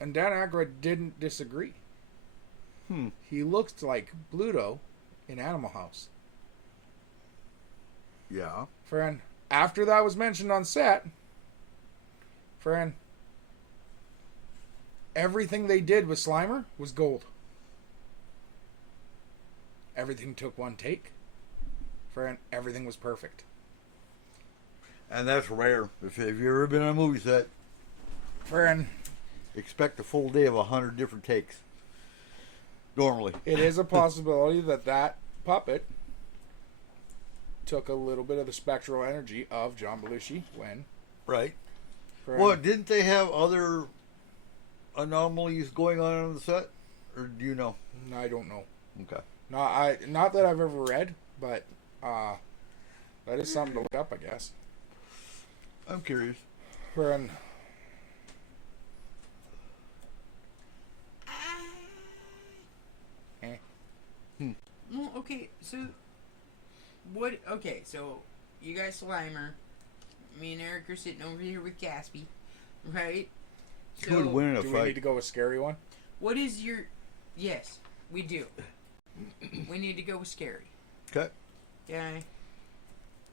And Dan Aykroyd didn't disagree. He looked like Bluto in Animal House. Yeah. Friend, after that was mentioned on set, friend, everything they did with Slimer was gold. Everything took one take. Friend, everything was perfect. And that's rare. If you've ever been on a movie set, Friend, expect a full day of 100 different takes. Normally. it is a possibility that puppet took a little bit of the spectral energy of John Belushi when... Right. friend, Well, didn't they have other anomalies going on the set? Or do you know? I don't know. Okay. Not that I've ever read, but that is something to look up, I guess. I'm curious. Friend, Well, okay, so what? Okay, so you guys Slimer, me and Eric are sitting over here with Gaspy, right? Who would win in a do we fight? need to go with scary one? What is your? Yes, we do. We need to go with scary. Okay. Okay.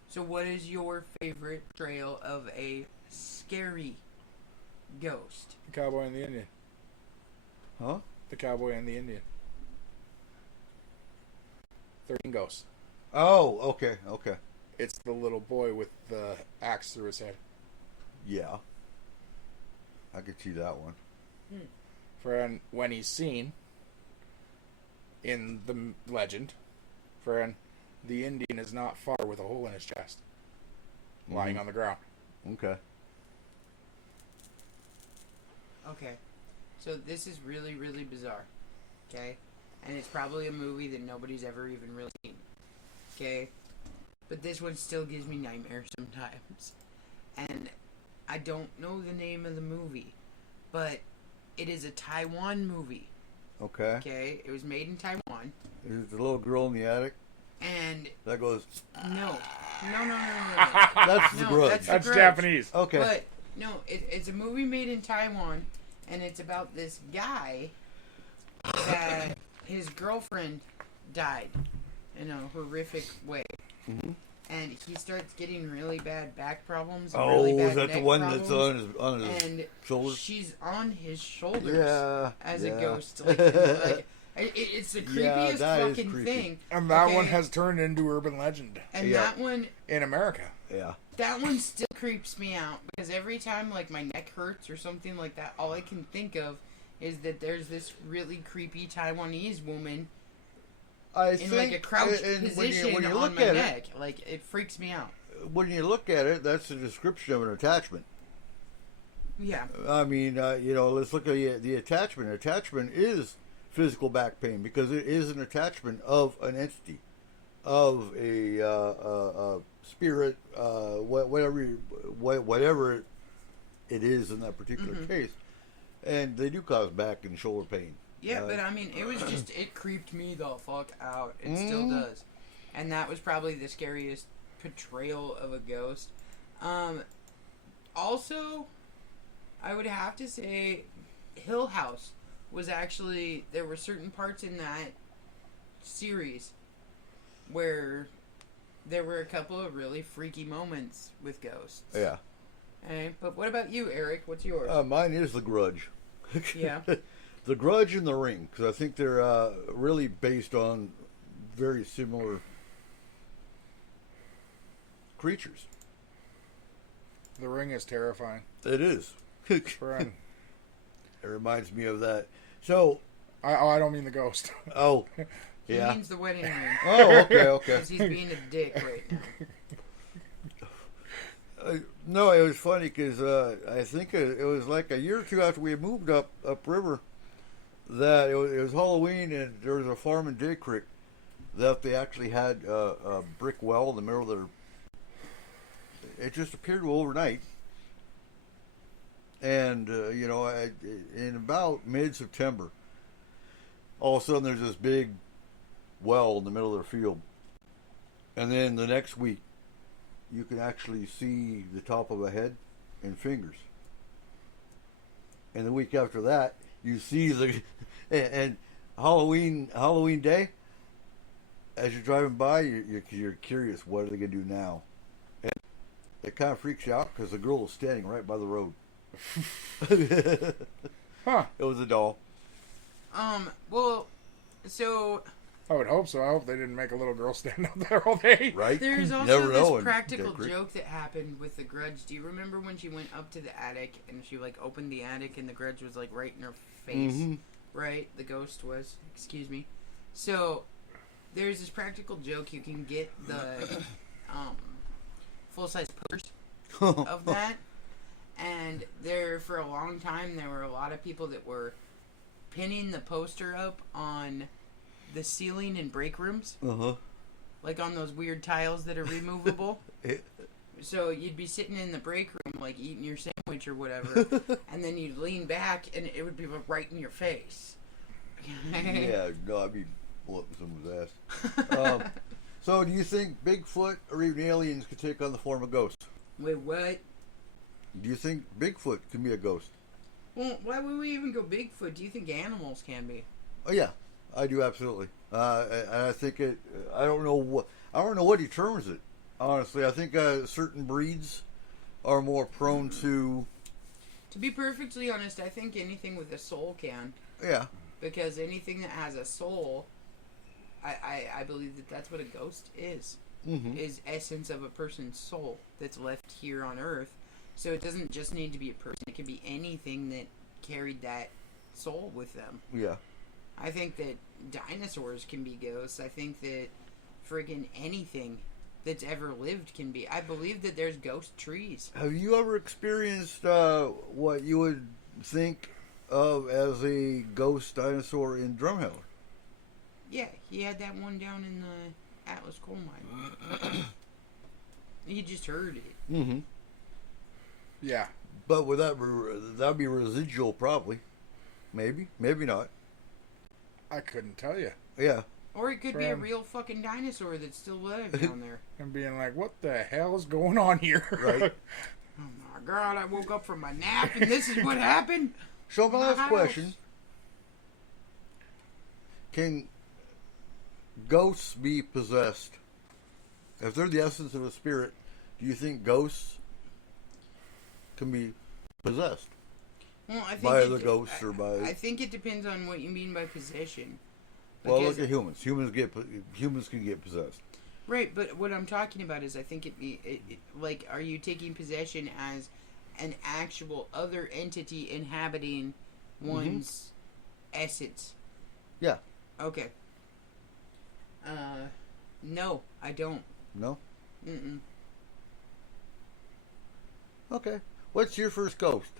So, what is your favorite trail of a scary ghost? The Cowboy and the Indian. Huh? The Cowboy and the Indian. 13 Ghosts. Oh, okay, okay. It's the little boy with the axe through his head. Yeah. I could see that one. Friend, when he's seen in the legend, friend, the Indian is not far with a hole in his chest, lying on the ground. Okay. Okay. So, this is really, really bizarre. Okay? And it's probably a movie that nobody's ever even really seen. Okay? But this one still gives me nightmares sometimes. And I don't know the name of the movie, but it is a Taiwan movie. Okay. Okay? It was made in Taiwan. Is it the little girl in the attic? And That goes. no. That's the No, grudge. that's- That's Grudge. Japanese. Okay. But no, it's a movie made in Taiwan, and it's about this guy that his girlfriend died in a horrific way, and he starts getting really bad back problems. And really bad is that the neck one problems, that's on his and shoulders? she's on his shoulders Yeah. as a yeah. ghost. It's the Yeah, creepiest that is fucking creepy. thing. And that Okay? one has turned into urban legend And Yeah. that one. in America. Yeah. That one still creeps me out because every time like my neck hurts or something like that, all I can think of is that there's this really creepy Taiwanese woman I in think, like a crouched and position when you on look my at neck. Like, it freaks me out. when you look at it, that's a description of an attachment. Yeah. I mean, let's look at the attachment. Attachment is physical back pain because it is an attachment of an entity, of a spirit, whatever it is in that particular case, and they do cause back and shoulder pain. Yeah, but I mean, it was just, it creeped me the fuck out. It still does. And that was probably the scariest portrayal of a ghost. Also, I would have to say Hill House was actually, there were certain parts in that series where there were a couple of really freaky moments with ghosts. Yeah. Okay, but what about you, Eric? What's yours? Mine is The Grudge. Yeah. The Grudge and The Ring, because I think they're really based on very similar creatures. The Ring is terrifying. It is. Friend. It reminds me of that. So, I don't mean the ghost. oh, He yeah. means the wedding ring. Oh, okay. Because he's being a dick right now. No, it was funny because I think it was like a year or two after we had moved upriver that it was Halloween, and there was a farm in Day Creek that they actually had a brick well in the middle of their. It just appeared overnight, and in about mid-September, all of a sudden there's this big well in the middle of their field, and then the next week you can actually see the top of a head and fingers. And the week after that, you see the and Halloween day. As you're driving by, you're curious, what are they gonna do now? And it kind of freaks you out because the girl is standing right by the road. Huh. It was a doll. Well, so I would hope so. I hope they didn't make a little girl stand out there all day. Right? there's You also never know this in practical Day Creek. joke that happened with the Grudge. Do you remember when she went up to the attic and she like opened the attic and the Grudge was like right in her face? Mhm. Right? The ghost was. Excuse me. So there's this practical joke. You can get the full size posters of that, and there for a long time there were a lot of people that were pinning the poster up on the ceiling in break rooms, like on those weird tiles that are removable. So you'd be sitting in the break room, like eating your sandwich or whatever, and then you'd lean back, and it would be right in your face. Yeah, no, I'd be whooping someone's ass. So, do you think Bigfoot or even aliens could take on the form of ghosts? Wait, what? Do you think Bigfoot can be a ghost? Well, why would we even go Bigfoot? Do you think animals can be? Oh yeah, I do absolutely. I think it. I don't know what determines it. Honestly, I think certain breeds are more prone to. To be perfectly honest, I think anything with a soul can. Yeah. Because anything that has a soul, I believe that that's what a ghost is. Mm-hmm. Is essence of a person's soul that's left here on Earth. So it doesn't just need to be a person. It could be anything that carried that soul with them. Yeah. I think that dinosaurs can be ghosts. I think that friggin' anything that's ever lived can be. I believe that there's ghost trees. Have you ever experienced what you would think of as a ghost dinosaur in Drumheller? Yeah, he had that one down in the Atlas coal mine. He just heard it. Mm-hmm. Yeah. But would that'd be residual probably? Maybe not. I couldn't tell you. Yeah. Or it could be a Friend. real fucking dinosaur that's still alive down there. And being like, what the hell is going on here? Right. Oh my god, I woke up from my nap and this is what happened? So my last house. question: can ghosts be possessed? If they're the essence of a spirit, do you think ghosts can be possessed Well, I think by it- other ghosts or by? I think it depends on what you mean by possession. Well, Because- look at humans. Humans can get possessed. Right, but what I'm talking about is I think like, are you taking possession as an actual other entity inhabiting one's essence? Yeah. Okay. No, I don't. No? Mm-mm. Okay. What's your first ghost?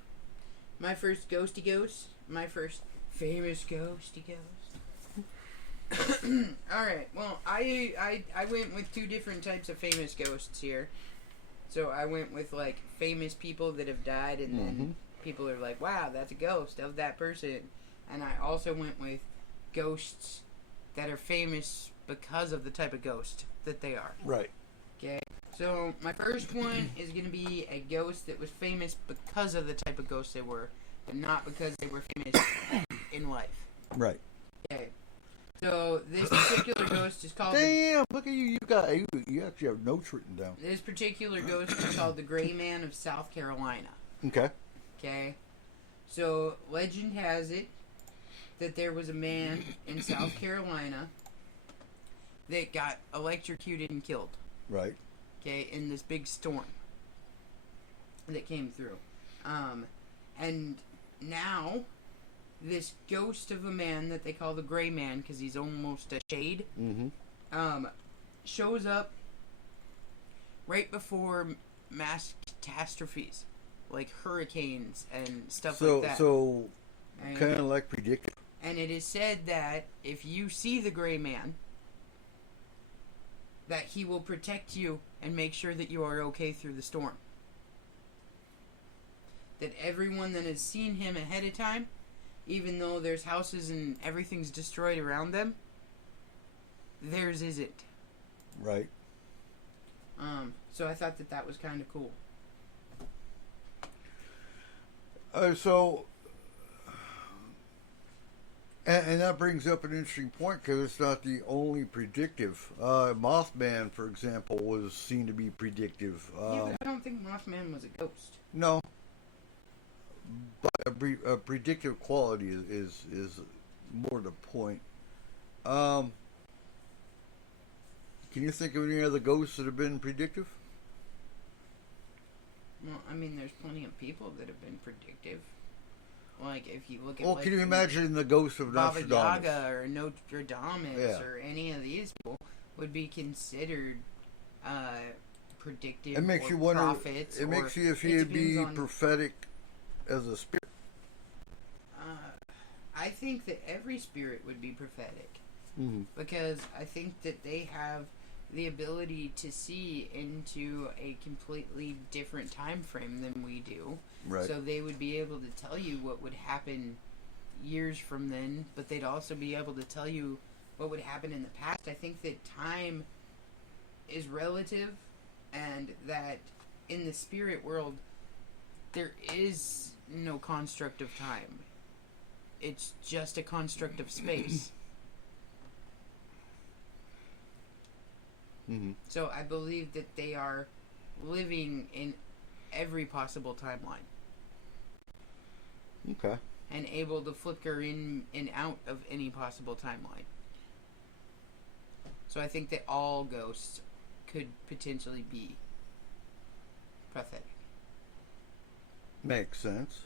My first ghosty ghost. My first famous ghosty ghost. Alright, well, I went with two different types of famous ghosts here. So I went with, like, famous people that have died, and then people are like, wow, that's a ghost of that person. And I also went with ghosts that are famous because of the type of ghost that they are. Right. Okay, so my first one is going to be a ghost that was famous because of the type of ghost they were, but not because they were famous in life. Right. Okay, so this particular ghost is called... Damn, look at you. You actually have notes written down. This particular ghost is called the Gray Man of South Carolina. Okay. Okay, so legend has it that there was a man in South Carolina that got electrocuted and killed. Right. Okay, in this big storm that came through. And now, this ghost of a man that they call the Gray Man, because he's almost a shade, shows up right before mass catastrophes, like hurricanes and stuff like that. So, And- kind of like predictive. And it is said that if you see the Gray Man, that he will protect you and make sure that you are okay through the storm. That everyone that has seen him ahead of time, even though there's houses and everything's destroyed around them, theirs isn't. Right. So I thought that that was kind of cool. And that brings up an interesting point because it's not the only predictive. Mothman, for example, was seen to be predictive. Yeah, but I don't think Mothman was a ghost. No, but a predictive quality is more the point. Can you think of any other ghosts that have been predictive? Well, I mean, there's plenty of people that have been predictive. Like, if you look at... Well, like, can you imagine the ghost of Baba Nostradamus? Yaga or Nostradamus Yeah. or any of these people would be considered predictive It makes or you wonder. prophets. It or makes you if it he'd be depends on- prophetic as a spirit. I think that every spirit would be prophetic. Mm-hmm. Because I think that they have the ability to see into a completely different time frame than we do. Right. So they would be able to tell you what would happen years from then, but they'd also be able to tell you what would happen in the past. I think that time is relative, and that in the spirit world, there is no construct of time. It's just a construct of space. Mm-hmm. So I believe that they are living in every possible timeline Okay. and able to flicker in and out of any possible timeline. So I think that all ghosts could potentially be prophetic. Makes sense.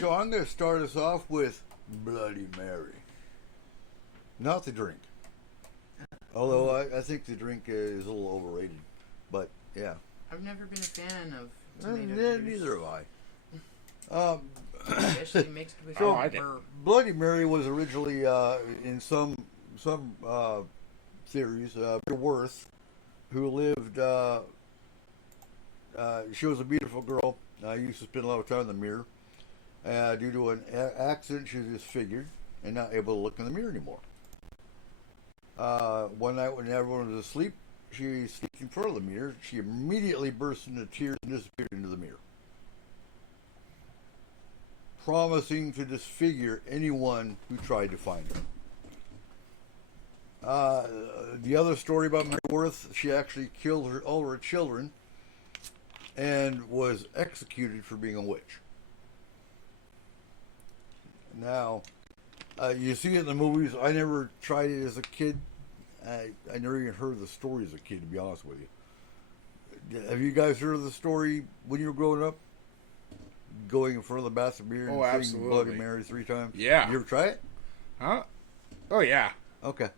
So I'm going to start us off with Bloody Mary. Not the drink. Although I think the drink is a little overrated. But, yeah. I've never been a fan of tomato Yeah, juice, neither have I. especially mixed with So, I did. burr. Bloody Mary was originally, in some theories, Mary Worth, who lived, she was a beautiful girl. Used to spend a lot of time in the mirror. Due to an accident, she was disfigured and not able to look in the mirror anymore. One night when everyone was asleep, she sneaked in front of the mirror. She immediately burst into tears and disappeared into the mirror, promising to disfigure anyone who tried to find her. The other story about Mary Worth, she actually killed all her children and was executed for being a witch. Now, you see it in the movies. I never tried it as a kid. I never even heard the story as a kid, to be honest with you. Have you guys heard of the story when you were growing up? Going in front of the bath of beer and Oh, saying absolutely. Bloody Mary 3 times? Yeah. You ever try it? Huh? Oh, yeah. Okay.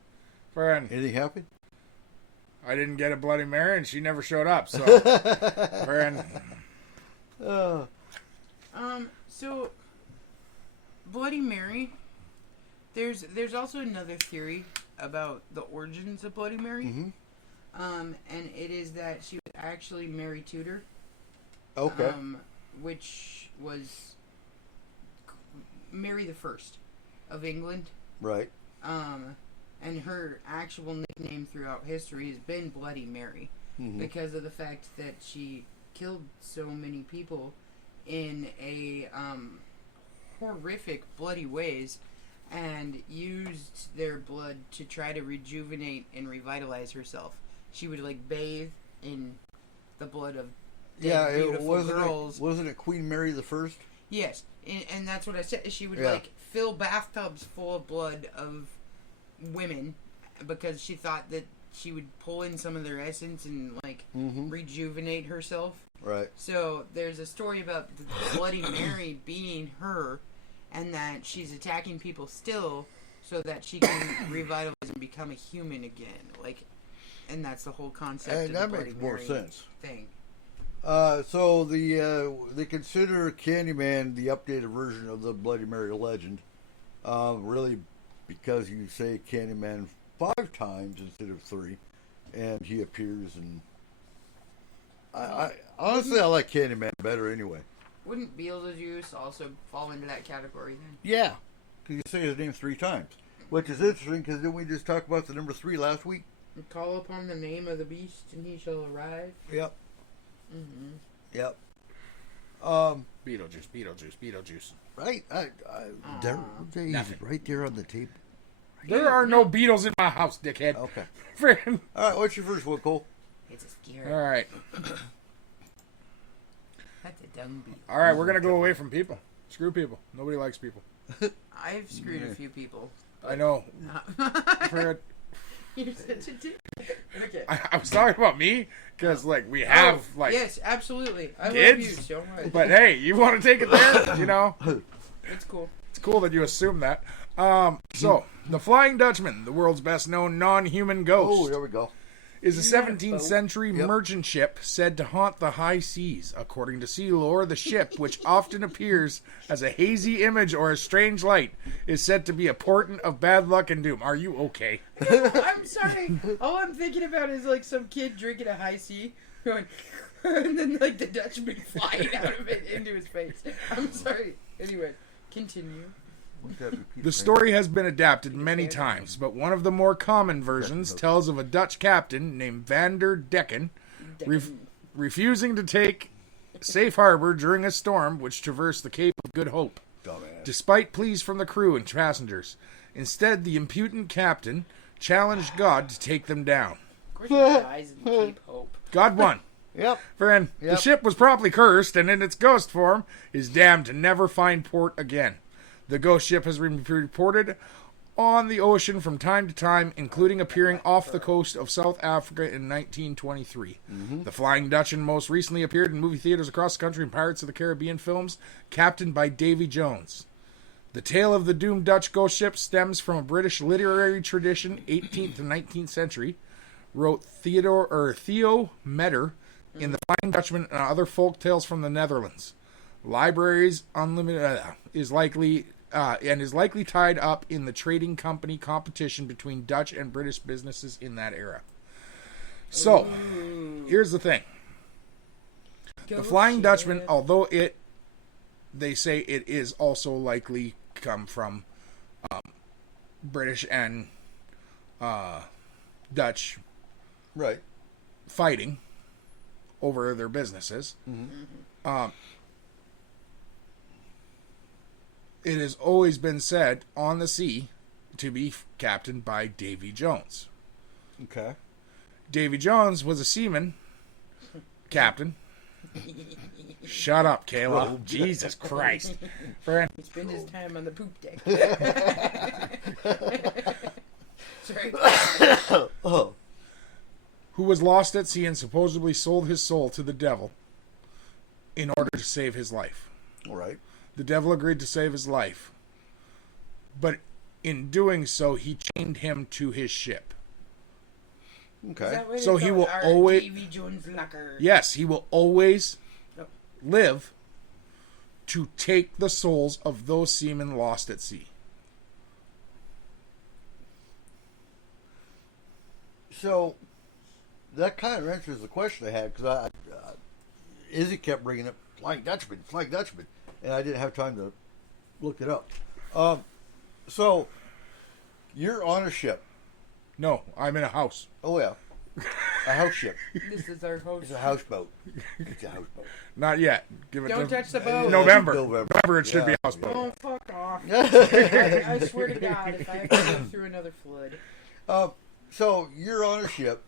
Friend, Anything happen? I didn't get a Bloody Mary, and she never showed up. So, friend, So Bloody Mary. There's also another theory about the origins of Bloody Mary. Mm-hmm. And it is that she was actually Mary Tudor. Okay. Which was Mary the First of England. Right. And her actual nickname throughout history has been Bloody Mary because of the fact that she killed so many people in a horrific, bloody ways, and used their blood to try to rejuvenate and revitalize herself. She would like bathe in the blood of dead, beautiful girls. Wasn't it Queen Mary the First? Yes, and that's what I said. She would Yeah. like fill bathtubs full of blood of women because she thought that she would pull in some of their essence and like rejuvenate herself. Right. So there's a story about the Bloody Mary being her, and that she's attacking people still, so that she can revitalize and become a human again. Like, and that's the whole concept. And of that the makes Bloody more Mary sense. Thing. So they consider Candyman the updated version of the Bloody Mary legend, really, because you say Candyman 5 times instead of 3, and he appears. And I honestly I like Candyman better anyway. Wouldn't Beetlejuice also fall into that category then? Yeah, because you say his name 3 times, which is interesting because didn't we just talk about the number 3 last week? And call upon the name of the beast, and he shall arrive. Yep. Mm-hmm. Yep. Beetlejuice. Right. There, he's Nothing. right there on the table. There are no Beatles in my house, dickhead. Okay. Friend. Oh. All right. What's your first one, Cole? It's a scary. All right. That's a dung beetle. All right, we're going to go away from people. Screw people. Nobody likes people. I've screwed a few people. I know. Fred, You're such a dick. Okay. I was talking about me because, like, we have, like, Yes, absolutely. I kids, love you so much. but hey, you want to take it there? You know, It's cool. it's cool that you assume that. So, the Flying Dutchman, the world's best known non-human Oh, ghost, there we go. is a You got a 17th boat. century merchant ship said to haunt the high seas. According to sea lore, the ship, which often appears as a hazy image or a strange light, is said to be a portent of bad luck and doom. Are you okay? I'm sorry. All I'm thinking about is like some kid drinking a high C, going, and then like the Dutchman flying out of it into his face. I'm sorry. Anyway, continue. The story has been adapted many times, but one of the more common versions tells of a Dutch captain named Van der Decken refusing to take safe harbor during a storm which traversed the Cape of Good Hope, despite pleas from the crew and passengers. Instead, the impudent captain challenged God to take them down. Of course, he dies in Cape Hope. God won. Yep. Friend, the Yep. ship was promptly cursed, and in its ghost form is damned to never find port again. The ghost ship has been reported on the ocean from time to time, including appearing off the coast of South Africa in 1923. The Flying Dutchman most recently appeared in movie theaters across the country in Pirates of the Caribbean films, captained by Davy Jones. The tale of the doomed Dutch ghost ship stems from a British literary tradition, 18th and 19th century, wrote Theo Metter in The Flying Dutchman and other folk tales from the Netherlands. Libraries Unlimited is likely tied up in the trading company competition between Dutch and British businesses in that era. So, here's the thing. The Flying Dutchman, although they say it is also likely come from British and Dutch Right. fighting over their businesses. It has always been said on the sea to be captained by Davy Jones. Okay. Davy Jones was a seaman captain. Shut up, Kayla. Oh, Jesus Christ. Friend, He spent his time on the poop deck. Sorry. Oh. who was lost at sea and supposedly sold his soul to the devil in order to save his life. All right. The devil agreed to save his life, but in doing so, he chained him to his ship. Is Okay. that what So it's he called? will Our always- Davy Jones locker. Yes, he will always Nope. live to take the souls of those seamen lost at sea. So that kind of answers the question I had because Izzy kept bringing up Flying Dutchman, and I didn't have time to look it up. So you're on a ship. No, I'm in a house. Oh yeah, a house ship. This is our host. It's a houseboat. It's a houseboat. Not yet. Give it Don't to touch the boat. November. November. November, it should be a Yeah. houseboat. Oh, fuck off. I swear to God, if I ever go through another flood. So you're on a ship,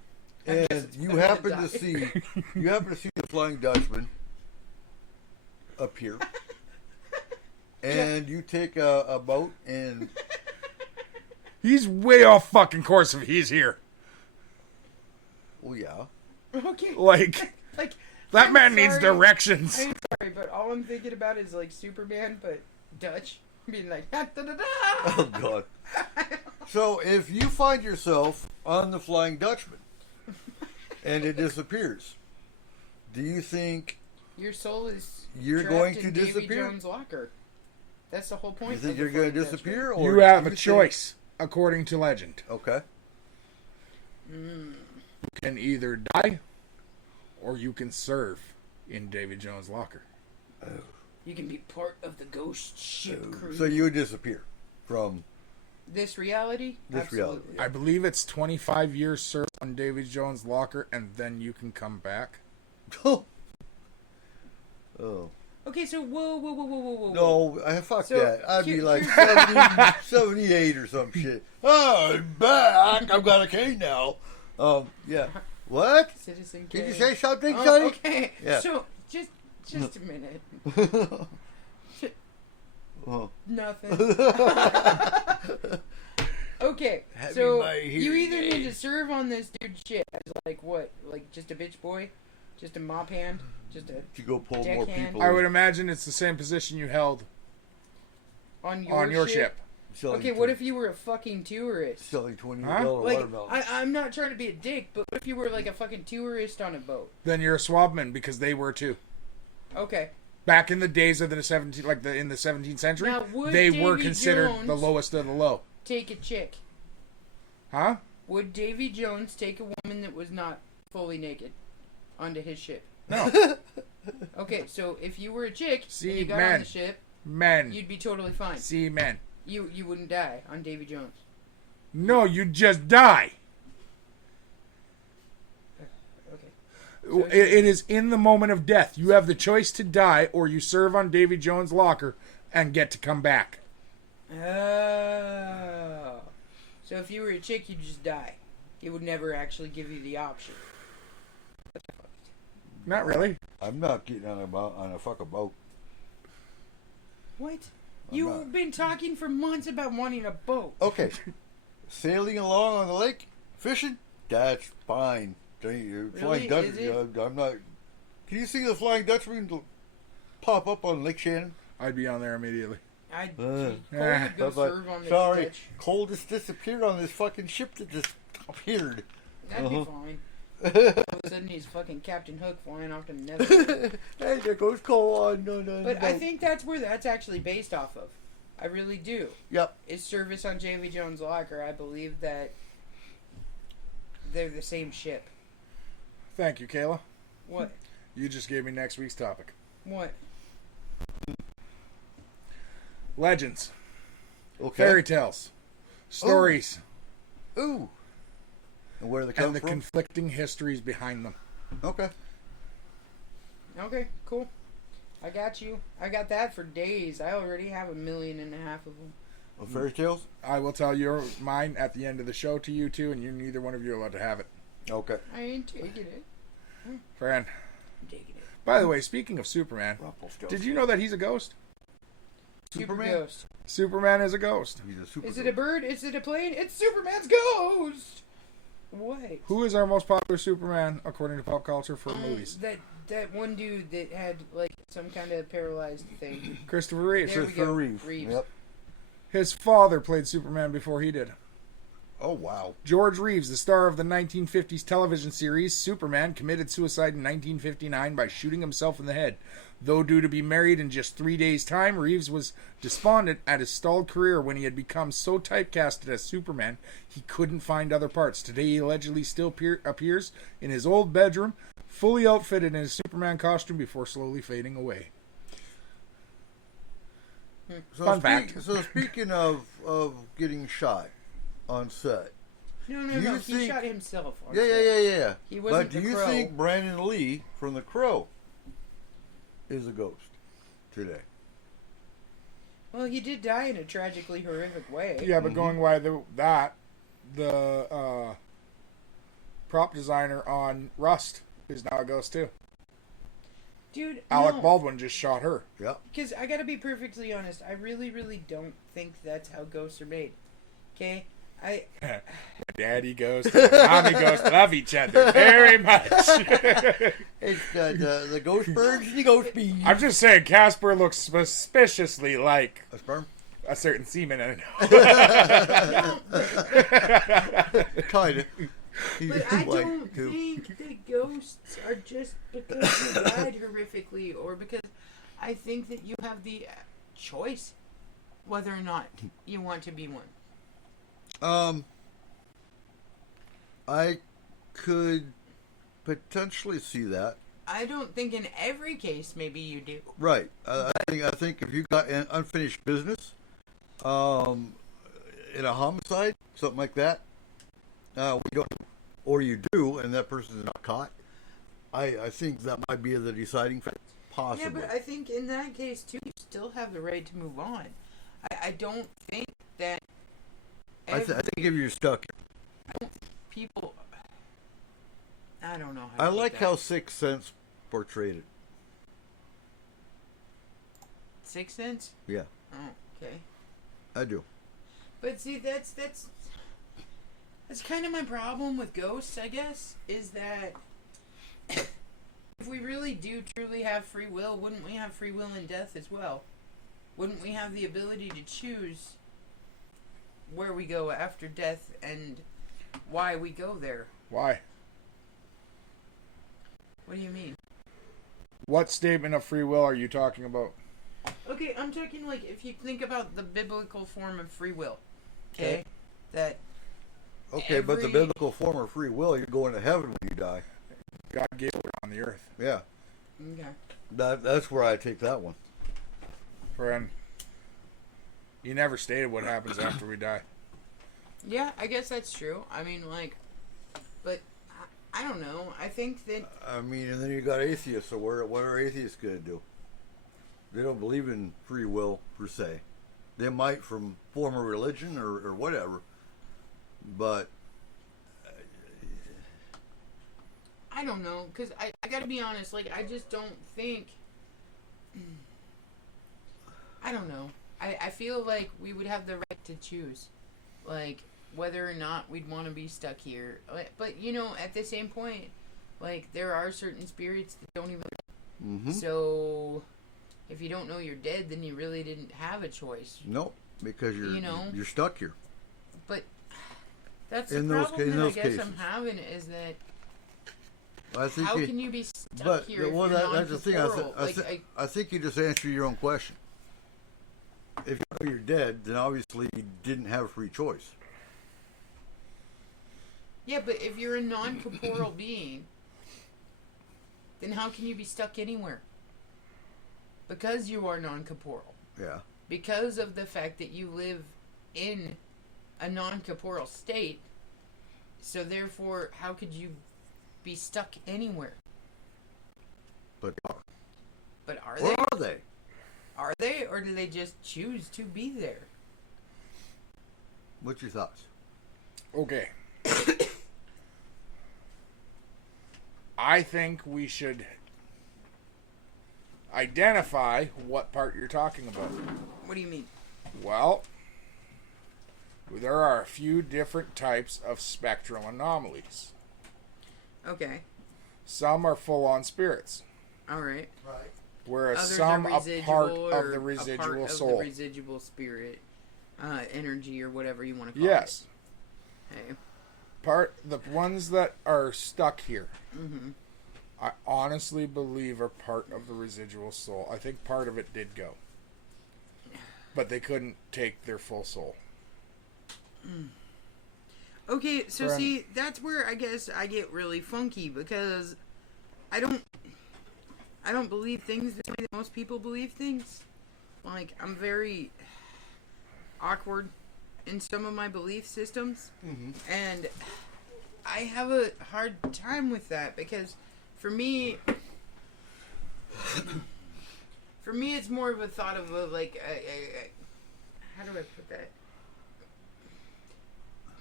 and you happen to see the Flying Dutchman appear, and you take a boat and He's way off fucking course if he's here. well, yeah. Okay. Like, Like, that I'm man needs sorry. directions. I'm sorry, but all I'm thinking about is like Superman, but Dutch. Being like, da da da da. Oh God. So if you find yourself on the Flying Dutchman and it disappears, do you think Your soul is You're trapped going in to Davy disappear? Jones' locker. That's the whole point. you think of the you're going to Flying disappear, or You have do a you choice, according to legend. think- okay. You can either die, or you can serve in David Jones' locker. Dutchman. You can be part of the ghost ship crew. So you would disappear from This reality? This Absolutely. reality. I believe it's 25 years served on David Jones' locker, and then you can come back. oh Okay, so whoa. no, I fuck So, that. I'd be here- like here's- 70, 78 or some shit. Oh, I'm back. I've got a cane now. Yeah. What? Citizen Did you Kane. say something, Oh, Sonny? okay. Yeah. So just a minute. Oh. Nothing. Okay, Having so my you hearing either need to aid. serve on this dude's shit as like what? Like just a bitch boy? Just a mop hand? Just a To go pull more Deckhand. people. I would imagine it's the same position you held on your, on your ship. selling Okay, what if you were a fucking tourist? selling $20 Huh? Like, watermelons? I'm not trying to be a dick, but what if you were like a fucking tourist on a boat? Then you're a swabman because they were too. Okay. Back in the days of the 17th, in the 17th century, Now, would they were Davy considered Jones- the lowest of the low. Take a chick. Huh? Would Davy Jones take a woman that was not fully naked onto his ship? No. Okay, so if you were a chick See, and you got man. on the ship, Men. you'd be totally fine. See, men. You wouldn't die on Davy Jones. No, you just die. Okay. It is in the moment of death. You have the choice to die, or you serve on Davy Jones' locker and get to come back. Oh. So if you were a chick, you'd just die. It would never actually give you the option. Not really. I'm not getting on a fucking boat. What? You've not. been talking for months about wanting a boat. Okay. Sailing along on the lake, fishing, that's fine. Flying Really? Dutch, Is it? I'm not. Can you see the Flying Dutchman pop up on Lake Shannon? I'd be on there immediately. I'd Uh, Cole would I go was like, serve on the sorry, Dutch. Cole just disappeared on this fucking ship that just appeared. That'd be fine. All of a sudden he's fucking Captain Hook flying off to the nether. Hey, there goes Cole on. No. But I think that's where that's actually based off of. I really do. Yep. Is service on Davy Jones' locker. I believe that they're the same ship. Thank you, Kayla. What? You just gave me next week's topic. What? Legends, Okay. fairy tales, stories, Ooh. And where do they come and the from? conflicting histories behind them. Okay. Okay, cool. I got you. I got that for days. I already have 1.5 million of them. Well, fairy tales? I will tell your mine at the end of the show to you two, and neither one of you are allowed to have it. Okay. I ain't taking it. Friend. I'm taking it. By the way, speaking of Superman, Rumpelstiltskin. did you know that he's a ghost? Super Superman? Ghost. Superman is a ghost. He's a super Is it a bird? Is it a plane? It's Superman's ghost! What? Who is our most popular Superman according to pop culture for movies? That one dude that had like some kind of paralyzed thing. Christopher Reeve. There we Christopher go. Reeve. Reeves. Yep. His father played Superman before he did. Oh, wow. George Reeves, the star of the 1950s television series Superman, committed suicide in 1959 by shooting himself in the head. Though due to be married in just 3 days' time, Reeves was despondent at his stalled career when he had become so typecasted as Superman he couldn't find other parts. Today he allegedly still appears in his old bedroom, fully outfitted in his Superman costume before slowly fading away. Fun fact. So speaking of getting shot on set. No, Do you he think- shot himself. on Yeah. set. He wasn't But do the you Crow. think Brandon Lee from The Crow is a ghost today? Well, he did die in a tragically horrific way. Yeah, but going by the prop designer on Rust is now a ghost too. Dude, Alec no. Baldwin just shot her. Yeah. Because I gotta be perfectly honest, I really, really don't think that's how ghosts are made. Okay? Daddy ghost and mommy ghost love each other very much. It's the ghost birds and the ghost bees. I'm just saying, Casper looks suspiciously like A sperm? a certain semen. I know. Kind of. But I don't think that ghosts are just because you died horrifically, or because I think that you have the choice whether or not you want to be one. I could potentially see that. I don't think in every case maybe you do. Right. I think if you got an unfinished business, in a homicide, something like that, we don't, or you do, and that person is not caught. I think that might be the deciding factor. Possibly. Yeah, but I think in that case too, you still have the right to move on. I don't think that I think if you're stuck, people. I don't know. I to put like that. how Sixth Sense portrayed it. Sixth Sense. Yeah, Oh, okay. I do. But see, that's kind of my problem with ghosts, I guess, is that if we really do truly have free will, wouldn't we have free will in death as well? Wouldn't we have the ability to choose where we go after death and why we go there? Why? What do you mean? What statement of free will are you talking about? Okay, I'm talking like if you think about the biblical form of free will, Okay. okay? That Okay, but the every- biblical form of free will, you're going to heaven when you die. God gave it on the earth. Yeah, Okay. that's where I take that one. Friend. You never stated what happens after we die. Yeah, I guess that's true. I mean, like, but I don't know. I think that I mean, and then you got atheists. So what are atheists going to do? They don't believe in free will per se. They might from form of religion or whatever, but I don't know, because I gotta be honest, like, I just don't think, I don't know. I feel like we would have the right to choose, like, whether or not we'd want to be stuck here. But, you know, at the same point, like, there are certain spirits that don't even, mm-hmm. so if you don't know you're dead, then you really didn't have a choice. Nope, because You know? you're stuck here. But that's In the those problem in that I those guess cases. I'm having is that I think how you- can you be stuck but here if well, you're that's the thing. non-corporeal? I think you just answered your own question. If you know you're dead, then obviously you didn't have a free choice. Yeah, but if you're a non-corporeal being, then how can you be stuck anywhere? Because you are non-corporeal. Yeah. Because of the fact that you live in a non-corporeal state, so therefore, how could you be stuck anywhere? But But are where they? are they? Are they, or do they just choose to be there? What's your thoughts? Okay. I think we should identify what part you're talking about. What do you mean? Well, there are a few different types of spectral anomalies. Okay. Some are full-on spirits, All right. Right. whereas Others some are a residual part or of the a residual part of soul. the residual spirit, energy, or whatever you want to call it. Yes. Hey. The ones that are stuck here, I honestly believe are part of the residual soul. I think part of it did go, but they couldn't take their full soul. Okay, so see, that's where I guess I get really funky because I don't believe things the way that most people believe things. Like, I'm very awkward in some of my belief systems, and I have a hard time with that because for me it's more of a thought of a, like how do I put that?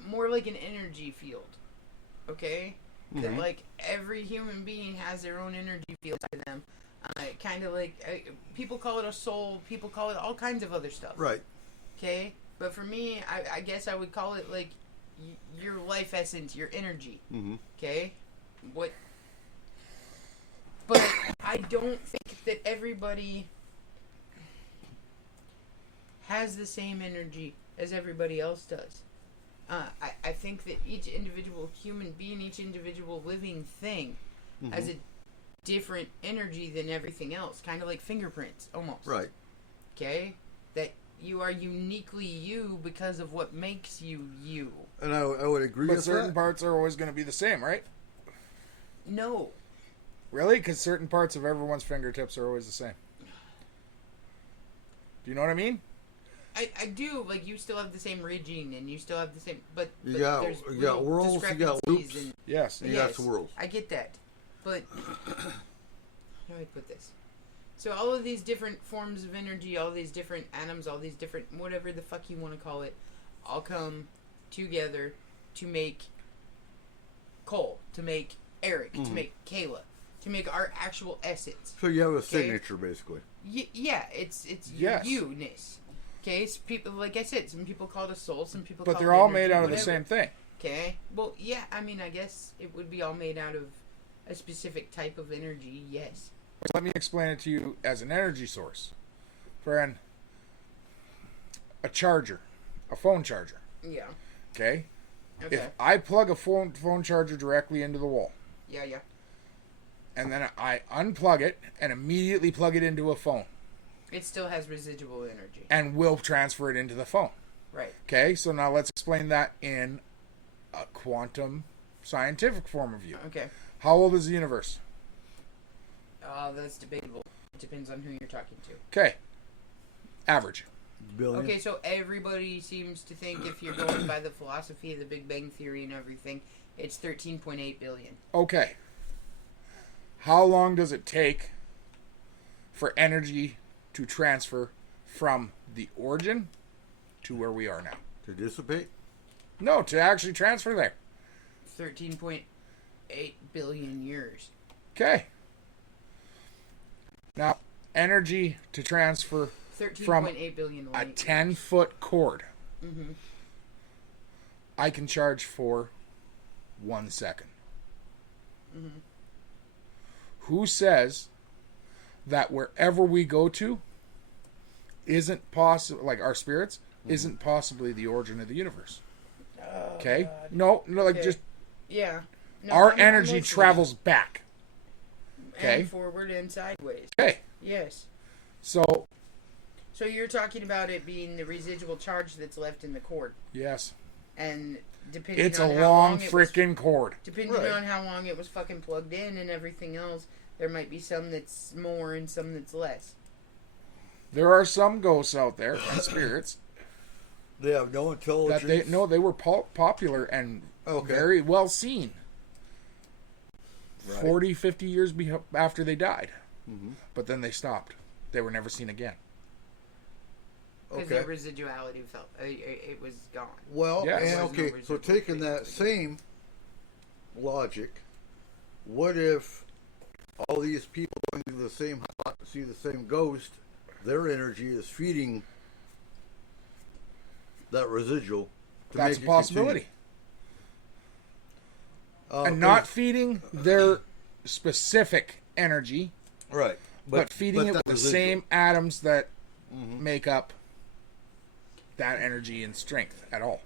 More like an energy field, okay? That like every human being has their own energy field to them. Kind of like people call it a soul, people call it all kinds of other stuff. Right. Okay, but for me, I guess I would call it like your life essence, your energy. Okay, what? But I don't think that everybody has the same energy as everybody else does. I think that each individual human being, each individual living thing has a different energy than everything else. Kind of like fingerprints, almost. Right. Okay? That you are uniquely you because of what makes you you. And I would agree But with certain that. parts are always going to be the same, right? No. Really? Because certain parts of everyone's fingertips are always the same. Do you know what I mean? I do. Like, you still have the same rig-gene, and you still have the same... But You got real whirls, you got loops. discrepancies. Yes. You got swirls. I get that. But... how do I put this? So all of these different forms of energy, all these different atoms, all these different... whatever the fuck you want to call it, all come together to make Cole, to make Eric, to make Kayla, to make our actual essence. So you have a signature, basically. Yeah, it's Yes. you-ness. Okay, so people, like I said, some people call it a soul, some people But call they're it all energy, made out of the whatever. same thing. Okay, well, yeah, I mean, I guess it would be all made out of a specific type of energy, yes. Let me explain it to you as an energy source. For a charger, a phone charger. Yeah. Okay? Okay. If I plug a phone charger directly into the wall, Yeah. and then I unplug it and immediately plug it into a phone, It still has residual energy. and will transfer it into the phone. Right. Okay? So now let's explain that in a quantum scientific form of view. Okay. How old is the universe? That's debatable. It depends on who you're talking to. Okay. Average. Billion. Okay, so everybody seems to think if you're going by the philosophy of the Big Bang Theory and everything, it's 13.8 billion. Okay. How long does it take for energy to transfer from the origin to where we are now? To dissipate? No, to actually transfer there. 13.8 billion years. Okay. Now, energy to transfer 13.8 billion a light 10-foot cord, Mm-hmm. I can charge for 1 second. Mm-hmm. Who says that wherever we go to isn't possible, like our spirits, isn't possibly the origin of the universe? Okay? No, like Okay. just Yeah. No, our I'm energy listening. travels back. Okay. And forward and sideways. Okay. Yes. So, So you're talking about it being the residual charge that's left in the cord, yes. and depending It's a on how long long it was, freaking cord. depending Right. on how long it was fucking plugged in and everything else, there might be some that's more and some that's less. There are some ghosts out there and spirits They have no that intelligence. they were popular and Okay. very well seen Right. 40, 50 years after they died. Mhm. But then they stopped. They were never seen again. Because Okay. the residuality felt it was gone. Well, Yes. and There was no okay, so residual taking that basically. same logic, what if all these people going to the same hut, see the same ghost, their energy is feeding that residual to That's a make it possibility. continue? And not feeding their specific energy, right, but feeding it that with the residual. same atoms that make up that energy and strength at all.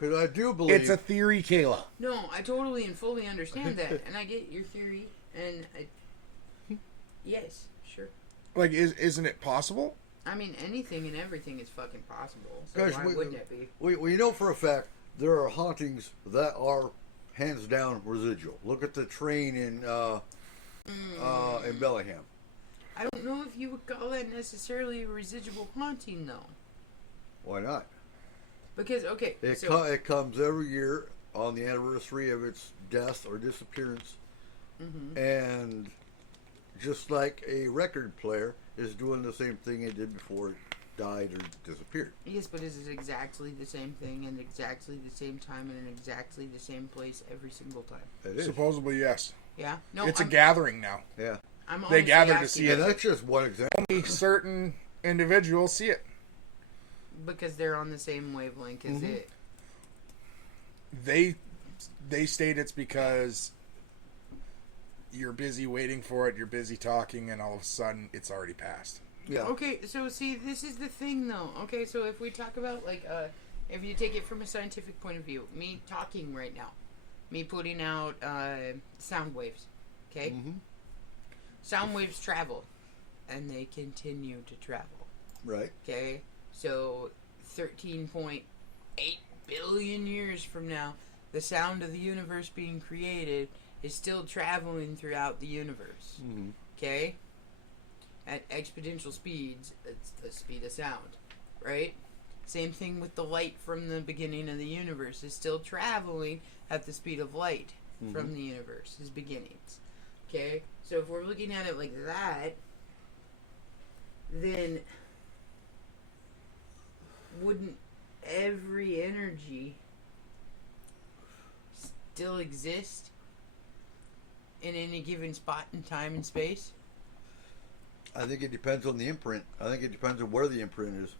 Because I do believe It's a theory, Kayla. No, I totally and fully understand that, and I get your theory, and yes, sure. Like, isn't it possible? I mean, anything and everything is fucking possible. So Guys, why wouldn't it be? we know for a fact there are hauntings that are hands down residual. Look at the train in Bellingham. I don't know if you would call that necessarily a residual haunting, though. Why not? Because, okay, It comes every year on the anniversary of its death or disappearance. Mhm. And just like a record player is doing the same thing it did before it died or disappeared. Yes, but is it exactly the same thing and exactly the same time and in exactly the same place every single time? It is. Supposedly, yes. Yeah? No, It's I'm, a gathering now. Yeah. I'm They honestly gather to asking see Yeah, it. that's just one example. Only certain individuals see it. because they're on the same wavelength as Mhm. it. They state it's because you're busy waiting for it, you're busy talking, and all of a sudden it's already passed. Yeah. Okay, so see, this is the thing, though. Okay, so if we talk about, like, if you take it from a scientific point of view, me talking right now, me putting out sound waves, okay? Mm-hmm. Sound waves travel, and they continue to travel, Right. okay? So 13.8 billion years from now, the sound of the universe being created is still traveling throughout the universe, Mm-hmm. okay? At exponential speeds, it's the speed of sound, right? Same thing with the light from the beginning of the universe is still traveling at the speed of light from the universe's beginnings. Okay? So if we're looking at it like that, then wouldn't every energy still exist in any given spot in time and space? I think it depends on the imprint. I think it depends on where the imprint is.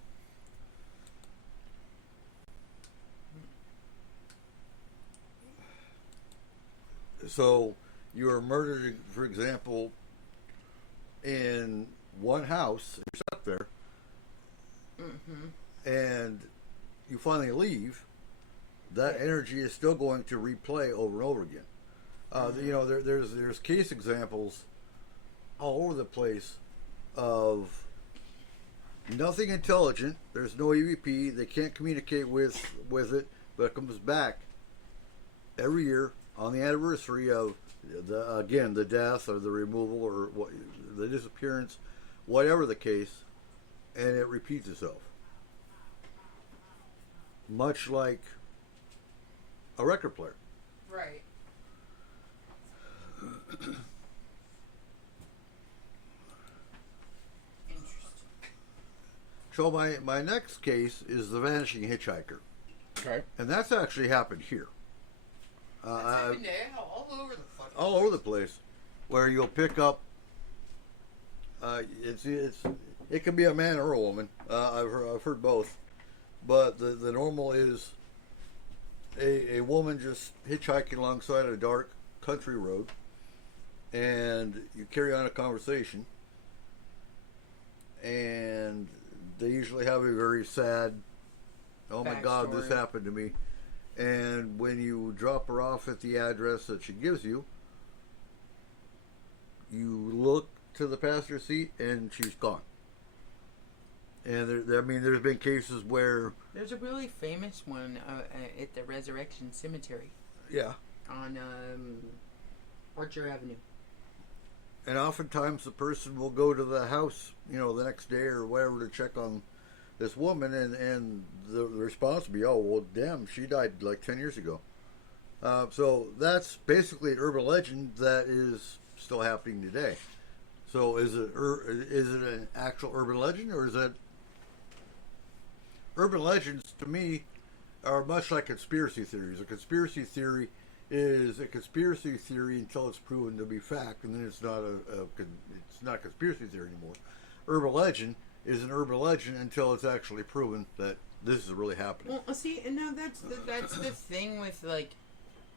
So you are murdered, for example, in one house, you're stuck there, and you finally leave. That energy is still going to replay over and over again. You know, there's case examples all over the place of nothing intelligent. There's no EVP. They can't communicate with it, but it comes back every year on the anniversary of the death or the removal or the disappearance, whatever the case, and it repeats itself. Much like a record player. Right. Interesting. So my next case is the vanishing hitchhiker, Okay. and that's actually happened here. That's happened all over the fucking All over the place, where you'll pick up. It can be a man or a woman. I've heard both, but the normal is a woman just hitchhiking alongside a dark country road, and you carry on a conversation, and they usually have a very sad, "Oh my God, this Backstory. happened to me." And when you drop her off at the address that she gives you, you look to the passenger seat and she's gone. And there's been cases where, There's a really famous one at the Resurrection Cemetery yeah, on Archer Avenue. and oftentimes the person will go to the house, the next day or whatever to check on this woman, and the response will be, "Oh, well, damn, she died like 10 years ago." So that's basically an urban legend that is still happening today. So is it an actual urban legend, or is it urban legends? To me, are much like conspiracy theories. A conspiracy theory is a conspiracy theory until it's proven to be fact, and then it's not a conspiracy theory anymore. Urban legend is an urban legend until it's actually proven that this is really happening. Well, see, and now that's the thing with like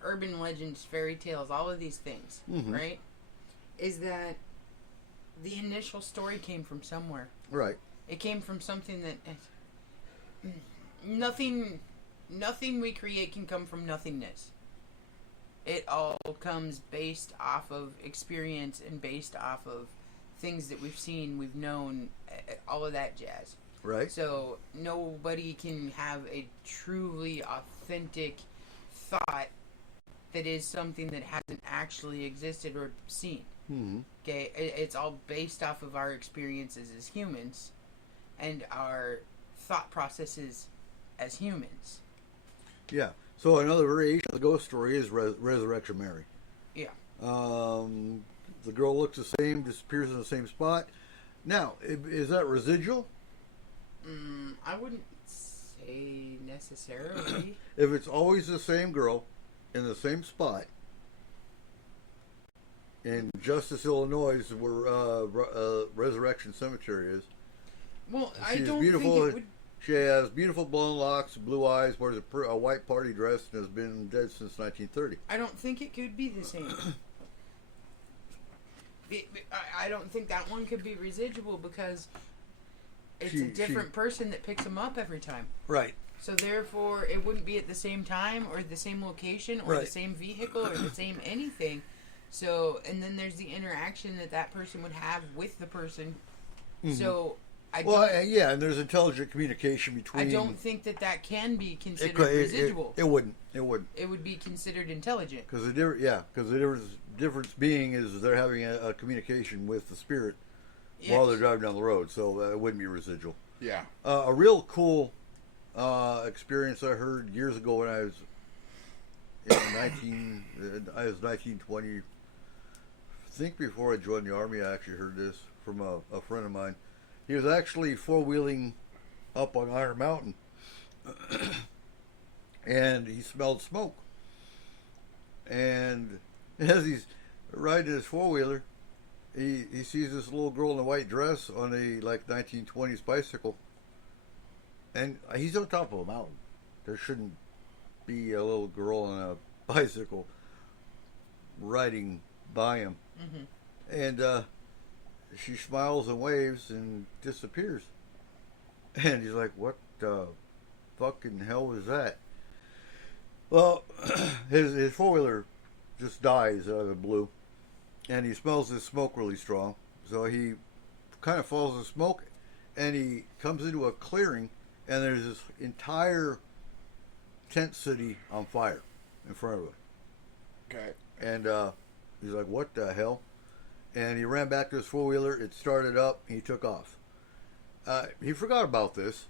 urban legends, fairy tales, all of these things, right? Is that the initial story came from somewhere. Right. It came from something that nothing nothing we create can come from nothingness. It all comes based off of experience and based off of things that we've seen, we've known, all of that jazz. Right. So nobody can have a truly authentic thought that is something that hasn't actually existed or seen. Mm-hmm. Okay, it's all based off of our experiences as humans and our thought processes as humans. Yeah. So another variation of the ghost story is Resurrection Mary. Yeah. The girl looks the same, disappears in the same spot. Now, is that residual? I wouldn't say necessarily. If it's always the same girl in the same spot in Justice, Illinois, where Resurrection Cemetery is. Well, I She's don't beautiful. think it would. She has beautiful blonde locks, blue eyes, wears a white party dress, and has been dead since 1930. I don't think it could be the same. I don't think that one could be residual because it's a different person that picks them up every time. Right. So therefore, it wouldn't be at the same time or the same location or the same vehicle or the same anything. So, and then there's the interaction that person would have with the person. Mm-hmm. So, yeah, and there's intelligent communication between. I don't think that can be considered residual. It wouldn't. It would be considered intelligent. Because the difference being is they're having a communication with the spirit while they're driving down the road, so it wouldn't be residual. Yeah. A real cool experience I heard years ago when I was in 1920. I think before I joined the Army, I actually heard this from a friend of mine. He was actually four-wheeling up on Iron Mountain, and he smelled smoke. And as he's riding his four-wheeler, he sees this little girl in a white dress on a 1920s bicycle, and he's on top of a mountain. There shouldn't be a little girl on a bicycle riding by him. Mm-hmm. And she smiles and waves and disappears. And he's like, what the fucking hell was that? Well, his four-wheeler just dies out of the blue. And he smells this smoke really strong. So he kind of follows the smoke. And he comes into a clearing. And there's this entire tent city on fire in front of him. Okay. And he's like, what the hell? And he ran back to his four-wheeler. It started up. He took off. He forgot about this.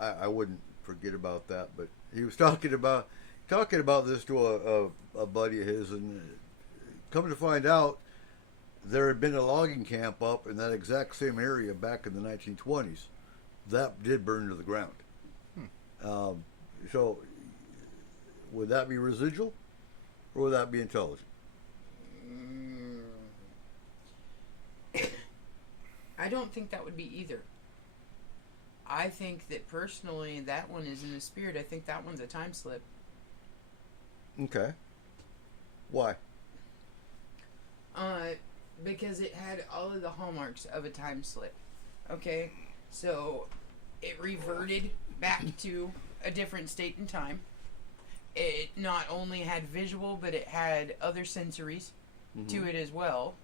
I wouldn't forget about that, but he was talking about this to a buddy of his, and come to find out, there had been a logging camp up in that exact same area back in the 1920s. That did burn to the ground. So, would that be residual, or would that be intelligent? I don't think that would be either. I think that personally, that one is in the spirit. I think that one's a time slip. Okay. Why? Because it had all of the hallmarks of a time slip. Okay? So, it reverted back to a different state in time. It not only had visual, but it had other sensories to it as well.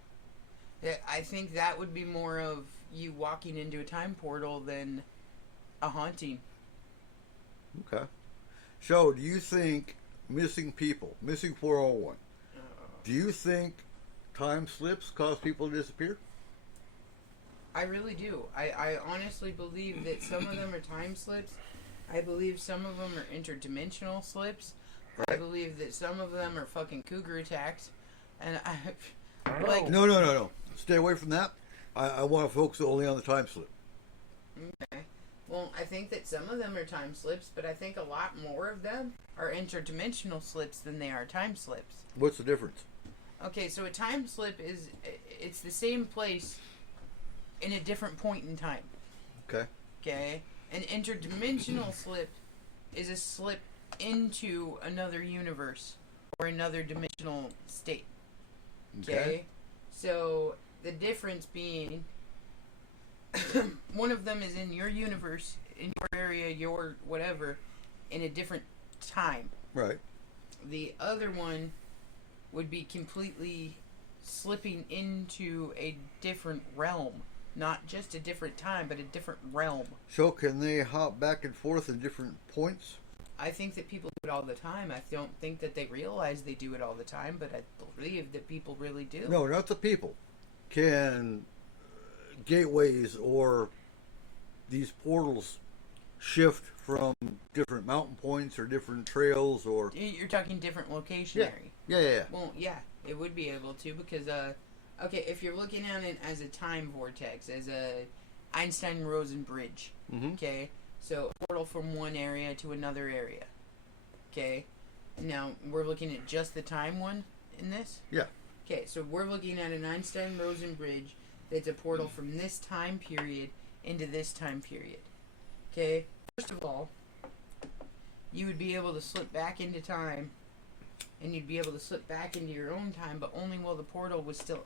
I think that would be more of you walking into a time portal than a haunting. Okay. So, do you think missing 401, do you think time slips cause people to disappear? I really do. I honestly believe that some of them are time slips. I believe some of them are interdimensional slips. Right. I believe that some of them are fucking cougar attacks. And No. Stay away from that. I want to focus only on the time slip. Okay. Well, I think that some of them are time slips, but I think a lot more of them are interdimensional slips than they are time slips. What's the difference? Okay, so a time slip it's the same place in a different point in time. Okay. Okay? An interdimensional slip is a slip into another universe or another dimensional state. Okay? So, the difference being, one of them is in your universe, in your area, your whatever, in a different time. Right. The other one would be completely slipping into a different realm. Not just a different time, but a different realm. So can they hop back and forth in different points? I think that people do it all the time. I don't think that they realize they do it all the time, but I believe that people really do. No, not the people. Can gateways or these portals shift from different mountain points or different trails or... You're talking different locationary. Yeah. Well, yeah, it would be able to because, okay, if you're looking at it as a time vortex, as a Einstein-Rosen bridge, okay, so a portal from one area to another area, okay, now we're looking at just the time one in this? Yeah. Okay, so we're looking at an Einstein-Rosen bridge that's a portal from this time period into this time period, okay? First of all, you would be able to slip back into time, and you'd be able to slip back into your own time, but only while the portal was still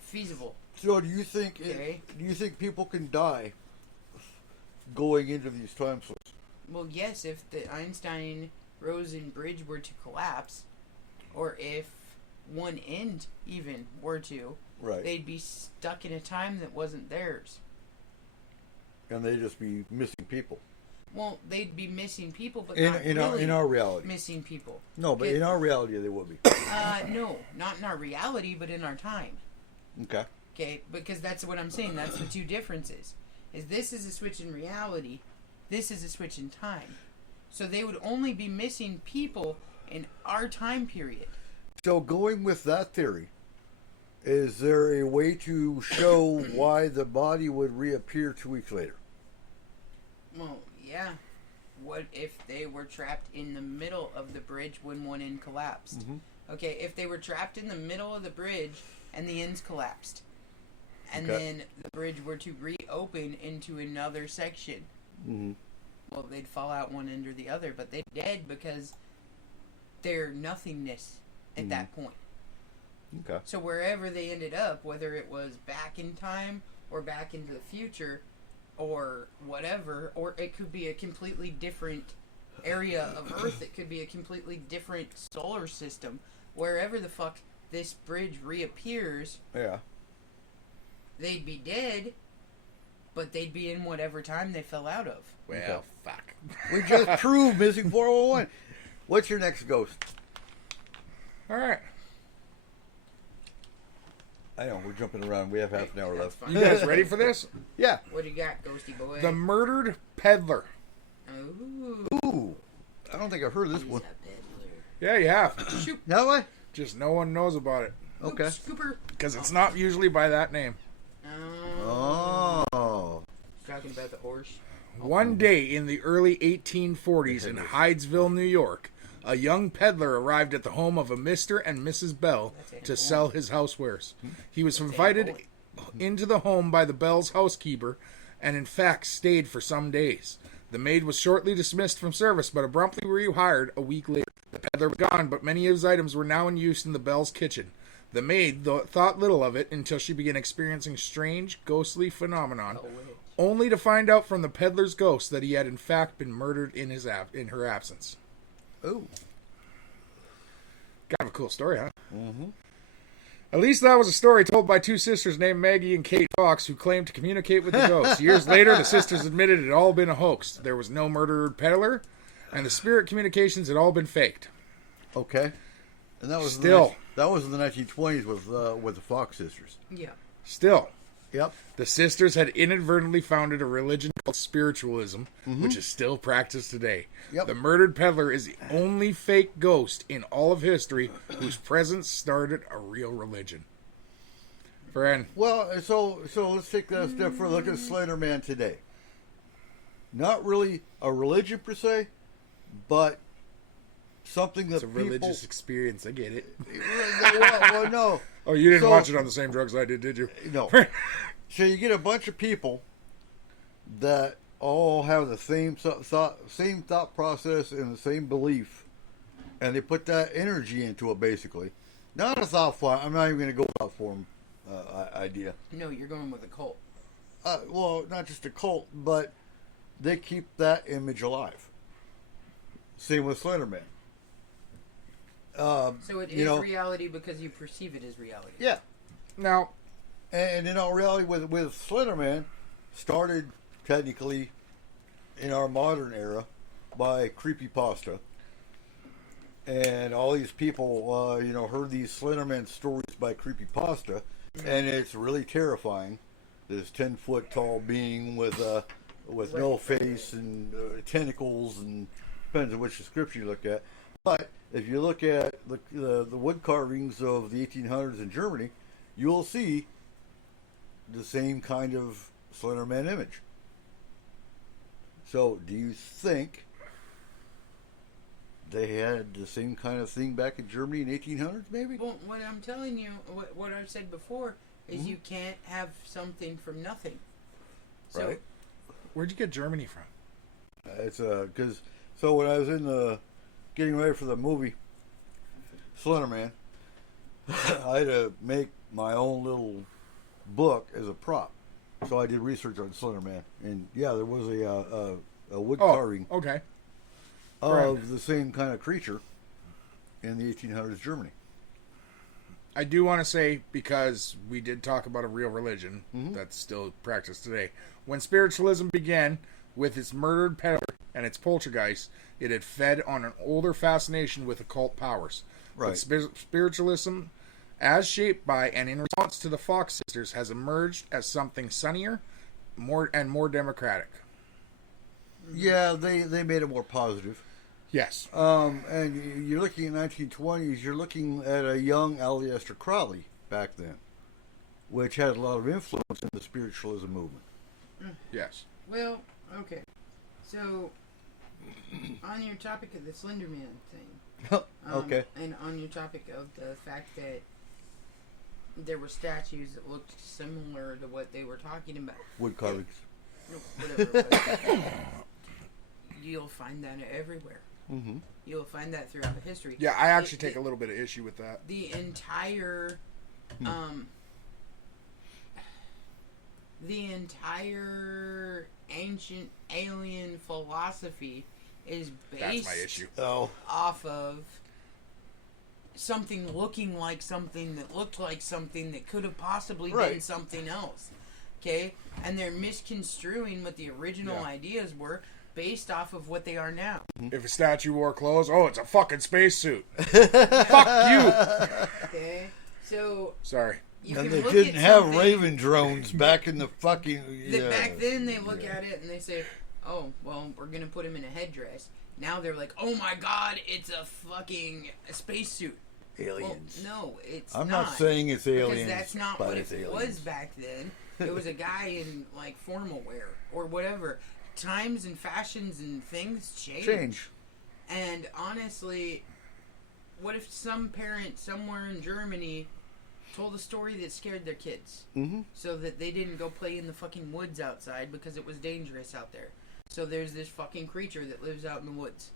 feasible. So do you think Okay. do you think people can die going into these time slips? Well, yes, if the Einstein-Rosen bridge were to collapse, or if one end even were to, Right. they'd be stuck in a time that wasn't theirs. And they just be missing people. Well, they'd be missing people, but In not in really our reality. missing people. No, but Okay. in our reality they would be. No, not in our reality, but in our time. Okay. Okay, because that's what I'm saying. That's the two differences. Is this is a switch in reality, this is a switch in time. So they would only be missing people in our time period. So going with that theory, is there a way to show why the body would reappear 2 weeks later? Well, yeah. What if they were trapped in the middle of the bridge when one end collapsed? Okay, if they were trapped in the middle of the bridge and the ends collapsed, and then the bridge were to reopen into another section, well, they'd fall out one end or the other, but they're dead because they're nothingness at that point. Okay. So wherever they ended up, whether it was back in time or back into the future or whatever, or it could be a completely different area of Earth, it could be a completely different solar system, wherever the fuck this bridge reappears, Yeah. they'd be dead, but they'd be in whatever time they fell out of. Well, fuck. We just proved missing 401. What's your next ghost? All right. I know, we're jumping around. We have half an hour That's left. fine. You guys ready for this? Yeah. What do you got, Ghosty Boy? The murdered peddler. Ooh. Ooh. I don't think I've heard of this He's one. a peddler. Yeah, you have. Shoot. No way? Just no one knows about it. Okay. Oops, Cooper. Because it's not usually by that name. Oh. Talking about the horse. One day in the early 1840s in Hydesville, New York, a young peddler arrived at the home of a Mr. and Mrs. Bell to sell his housewares. He was invited into the home by the Bell's housekeeper and in fact stayed for some days. The maid was shortly dismissed from service but abruptly rehired a week later. The peddler was gone, but many of his items were now in use in the Bell's kitchen. The maid thought little of it until she began experiencing strange, ghostly phenomenon, only to find out from the peddler's ghost that he had in fact been murdered in her absence. Ooh. Kind of a cool story, huh? Mm-hmm. At least that was a story told by two sisters named Maggie and Kate Fox who claimed to communicate with the ghost. Years later, the sisters admitted it had all been a hoax. There was no murdered peddler, and the spirit communications had all been faked. Okay. And that was Still. that was in the 1920s with the Fox sisters. Yeah. Still, Yep. the sisters had inadvertently founded a religion called spiritualism, which is still practiced today. Yep. The murdered peddler is the only fake ghost in all of history whose presence started a real religion. Friend, Well, so let's take that a step further. Look at Slender Man today. Not really a religion per se, but something that it's a religious experience. I get it. well, no. Oh, you didn't So- watch it on the same drugs I did you? No. So you get a bunch of people that all have the same thought process and the same belief, and they put that energy into it. Basically, not a thought form. I'm not even going to go thought form idea. No, you're going with a cult. Well, not just a cult, but they keep that image alive. Same with Slenderman. So it you is know, reality because you perceive it as reality. yeah. Now, And in all reality, with Slenderman, started technically in our modern era by creepypasta. And all these people, heard these Slenderman stories by creepypasta, and it's really terrifying. This 10-foot tall being with no face and tentacles, and depends on which description you look at. But if you look at the wood carvings of the 1800s in Germany, you'll see the same kind of Slenderman image. So, do you think they had the same kind of thing back in Germany in 1800s, maybe? Well, what I'm telling you, what I've said before, is you can't have something from nothing. So, Right. where'd you get Germany from? It's because when I was getting ready for the movie Slenderman, I had to make my own little book as a prop. So I did research on Slenderman, and yeah, there was a wood carving Okay. of the same kind of creature in the 1800s Germany. I do want to say, because we did talk about a real religion that's still practiced today. When spiritualism began with its murdered peddler and its poltergeist, it had fed on an older fascination with occult powers. Right. But spiritualism, as shaped by and in response to the Fox sisters, has emerged as something sunnier, more democratic. Yeah, they made it more positive. Yes. And you're looking at 1920s, you're looking at a young Aleister Crowley back then, which had a lot of influence in the spiritualism movement. Yes. well, okay. So, on your topic of the Slenderman thing, Okay. and on your topic of the fact that there were statues that looked similar to what they were talking about, Wood carvings. whatever it was, you'll find that everywhere. Mm-hmm. You'll find that throughout the history. Yeah, I actually take a little bit of issue with that. The entire ancient alien philosophy is That's my based issue. Oh. off of something looking like something that looked like something that could have possibly been Right. something else. Okay? And they're misconstruing what the original Yeah. ideas were based off of what they are now. If a statue wore clothes, oh, it's a fucking spacesuit. Fuck you. Okay? So Sorry. you And can they look didn't at have something Raven drones back in the fucking. that back then they look at it and they say, oh, well, we're going to put him in a headdress. Now they're like, oh my god, it's a fucking spacesuit. Aliens. Well, no, it's I'm not. not saying it's aliens. Because that's not but what it's it aliens. was back then. It was a guy in, like, formal wear or whatever. Times and fashions and things change. And honestly, what if some parent somewhere in Germany told a story that scared their kids? Mm-hmm. So that they didn't go play in the fucking woods outside because it was dangerous out there. So there's this fucking creature that lives out in the woods.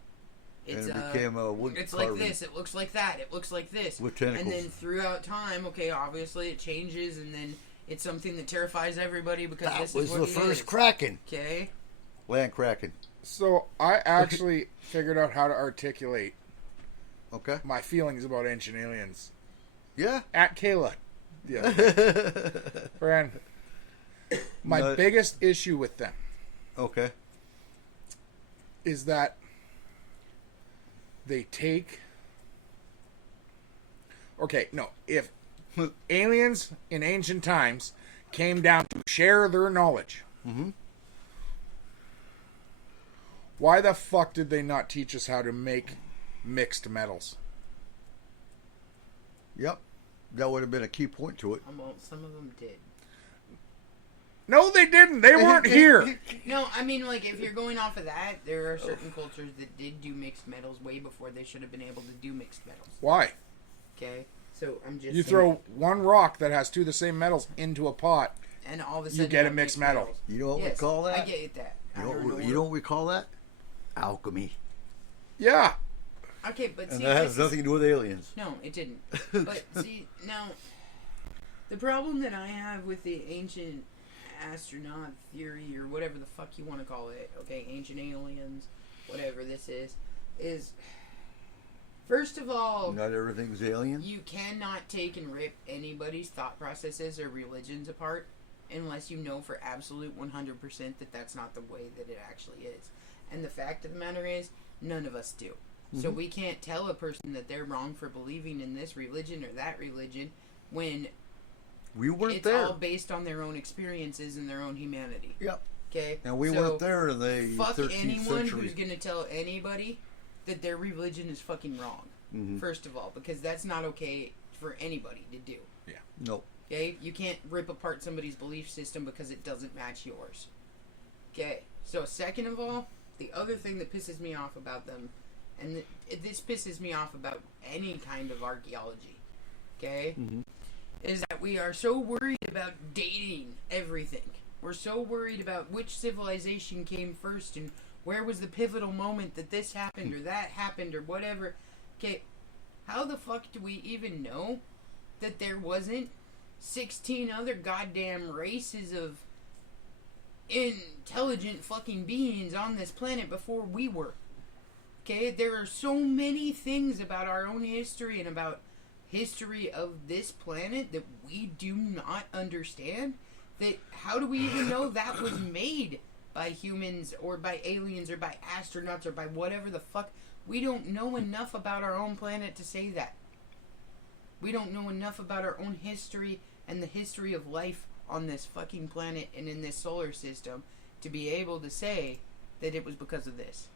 It's, And it became a wood it's carving. like this, it looks like that, it looks like this. With tentacles. And then throughout time, okay, obviously it changes, and then it's something that terrifies everybody because That this was is what the it first is. Kraken. Okay? Land Kraken. So I actually figured out how to articulate Okay. my feelings about ancient aliens Yeah. at Kayla. Yeah, friend. My No. biggest issue with them Okay. is that they take. Okay, no. If aliens in ancient times came down to share their knowledge, why the fuck did they not teach us how to make mixed metals? Yep. That would have been a key point to it. Well, some of them did. No, they didn't. They weren't here. No, I mean, like, if you're going off of that, there are certain cultures that did do mixed metals way before they should have been able to do mixed metals. Why? Okay? So, I'm just You saying- throw one rock that has two of the same metals into a pot. and all of a you sudden get a have mixed metal. metals. You know what Yes, we call that? I get that. You know what we call that? Alchemy. Yeah. Okay, but And see, that this has is- nothing to do with aliens. No, it didn't. But see, now, the problem that I have with the ancient astronaut theory, or whatever the fuck you want to call it, okay, ancient aliens, whatever this is, is, first of all, Not everything's alien. you cannot take and rip anybody's thought processes or religions apart unless you know for absolute 100% that that's not the way that it actually is. And the fact of the matter is, none of us do. So we can't tell a person that they're wrong for believing in this religion or that religion when We weren't it's there. all based on their own experiences and their own humanity. Yep. Okay? And we So, weren't there in the fuck 13th anyone century. who's going to tell anybody that their religion is fucking wrong. First of all, because that's not okay for anybody to do. Nope. Okay? You can't rip apart somebody's belief system because it doesn't match yours. Okay? So, second of all, the other thing that pisses me off about them, and this pisses me off about any kind of archaeology, okay, is that we are so worried about dating everything. We're so worried about which civilization came first and where was the pivotal moment that this happened or that happened or whatever. Okay, how the fuck do we even know that there wasn't 16 other goddamn races of intelligent fucking beings on this planet before we were? Okay, there are so many things about our own history and about history of this planet that we do not understand, that how do we even know that was made by humans or by aliens or by astronauts or by whatever the fuck? We don't know enough about our own planet to say that. We don't know enough about our own history and the history of life on this fucking planet and in this solar system to be able to say that it was because of this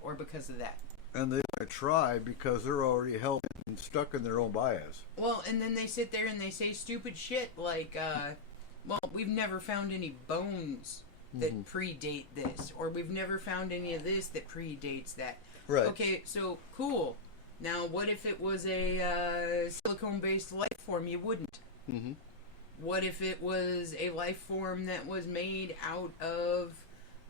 or because of that. And they want to try because they're already held and stuck in their own bias. Well, and then they sit there and they say stupid shit like, well, we've never found any bones that predate this, or we've never found any of this that predates that. Right. Okay, so cool. Now, what if it was a silicone-based life form? You wouldn't. What if it was a life form that was made out of,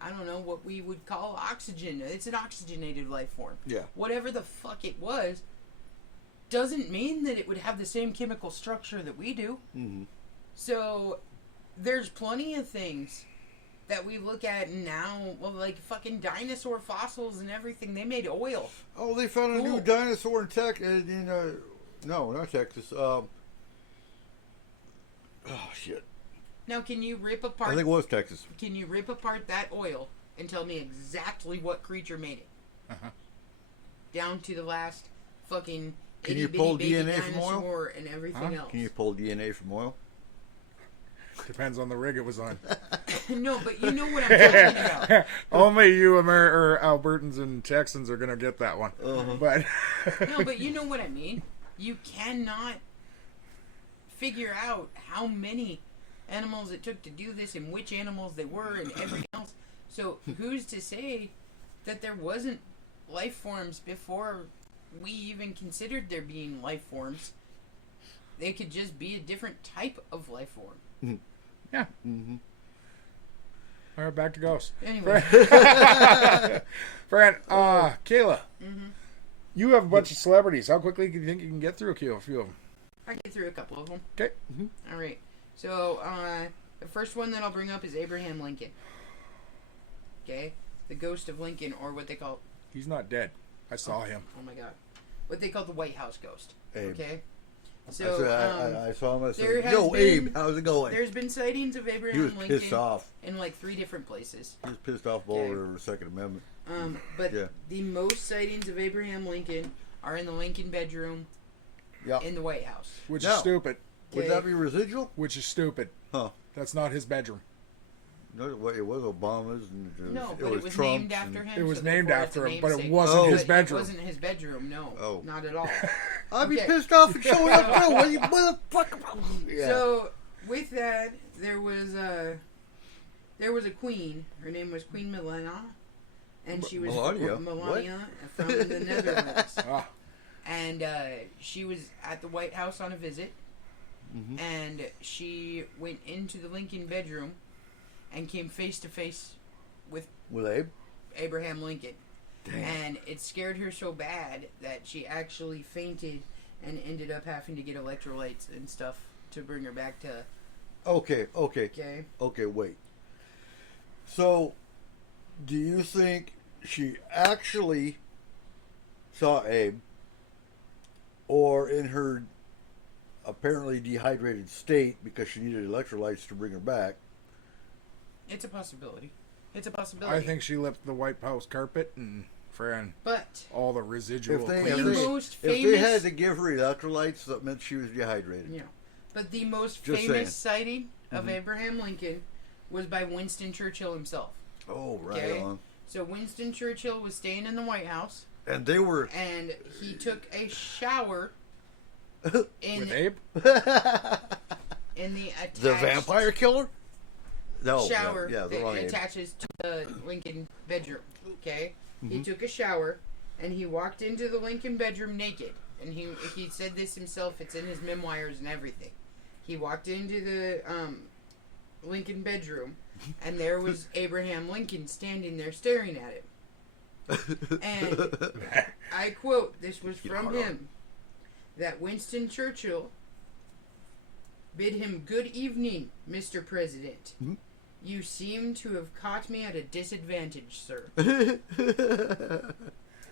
I don't know, what we would call oxygen? It's an oxygenated life form. Yeah. Whatever the fuck it was, doesn't mean that it would have the same chemical structure that we do. So, there's plenty of things that we look at now, well, like fucking dinosaur fossils and everything. They made oil. Oh, they found a new dinosaur in Texas. No, not Texas. Oh, shit. Now, can you rip apart? I think it was Texas. Can you rip apart that oil and tell me exactly what creature made it? Down to the last fucking Can you itty-bitty pull baby DNA from oil? dinosaur and everything else. Can you pull DNA from oil? Depends on the rig it was on. No, but you know what I'm talking about. Only you or Albertans and Texans are going to get that one. But No, but you know what I mean. You cannot figure out how many animals it took to do this and which animals they were and everything else. So who's to say that there wasn't life forms before we even considered there being life forms? They could just be a different type of life form. yeah. All right, back to ghosts. Anyway, Fran, Kayla, you have a bunch of celebrities. How quickly do you think you can get through a few of them? I'll get through a couple of them. Okay. All right. So, the first one that I'll bring up is Abraham Lincoln. Okay? The ghost of Lincoln, or what they call... He's not dead. I saw him. Oh my god. What they call the White House ghost. Abe. Okay? I So, said, I saw him. I there said, has "Yo, been- Abe, how's it going?" there's been sightings of He Abraham was Lincoln pissed off. in like 3 different places. He was pissed off over the Second Amendment. But Yeah. the most sightings of Abraham Lincoln are in the Lincoln bedroom Yeah. in the White House. Which No. is stupid. Would that be residual? Which is stupid. Huh. That's not his bedroom. No, it was Obama's and No, but it was Trump's named after and- him. It was so named therefore it's after a him, but it namesake. wasn't his But bedroom. It wasn't his bedroom, no. Oh. Not at all. I'd be Okay. pissed off and showing up too. What you motherfucker? Yeah. So, with that, there was a queen. Her name was Queen Melania. And she was Melania? Melania from the Netherlands. Ah, And she was at the White House on a visit. And she went into the Lincoln bedroom and came face to face with With Abe? Abraham Lincoln. Damn. And it scared her so bad that she actually fainted and ended up having to get electrolytes and stuff to bring her back to... Okay. Okay? Wait. So, do you think she actually saw Abe, or in her apparently dehydrated state because she needed electrolytes to bring her back. It's a possibility. It's a possibility. I think she left the White House carpet and But all the residual If they, cleaners. most if they famous- had to give her electrolytes, that meant she was dehydrated. Yeah. But the most Just famous saying. sighting of Abraham Lincoln was by Winston Churchill himself. Oh, right Okay. on. So Winston Churchill was staying in the White House, And they were. and he took a shower in With Abe? in the attached The vampire killer? No. shower Yeah, the that wrong Abe. attaches to the Lincoln bedroom. Okay, Mm-hmm. he took a shower and he walked into the Lincoln bedroom naked. And he said this himself. It's in his memoirs and everything. He walked into the Lincoln bedroom, and there was Abraham Lincoln standing there staring at him. And I quote, this was from him, that Winston Churchill bid him, "Good evening, Mr. President. Mhm. You seem to have caught me at a disadvantage, sir."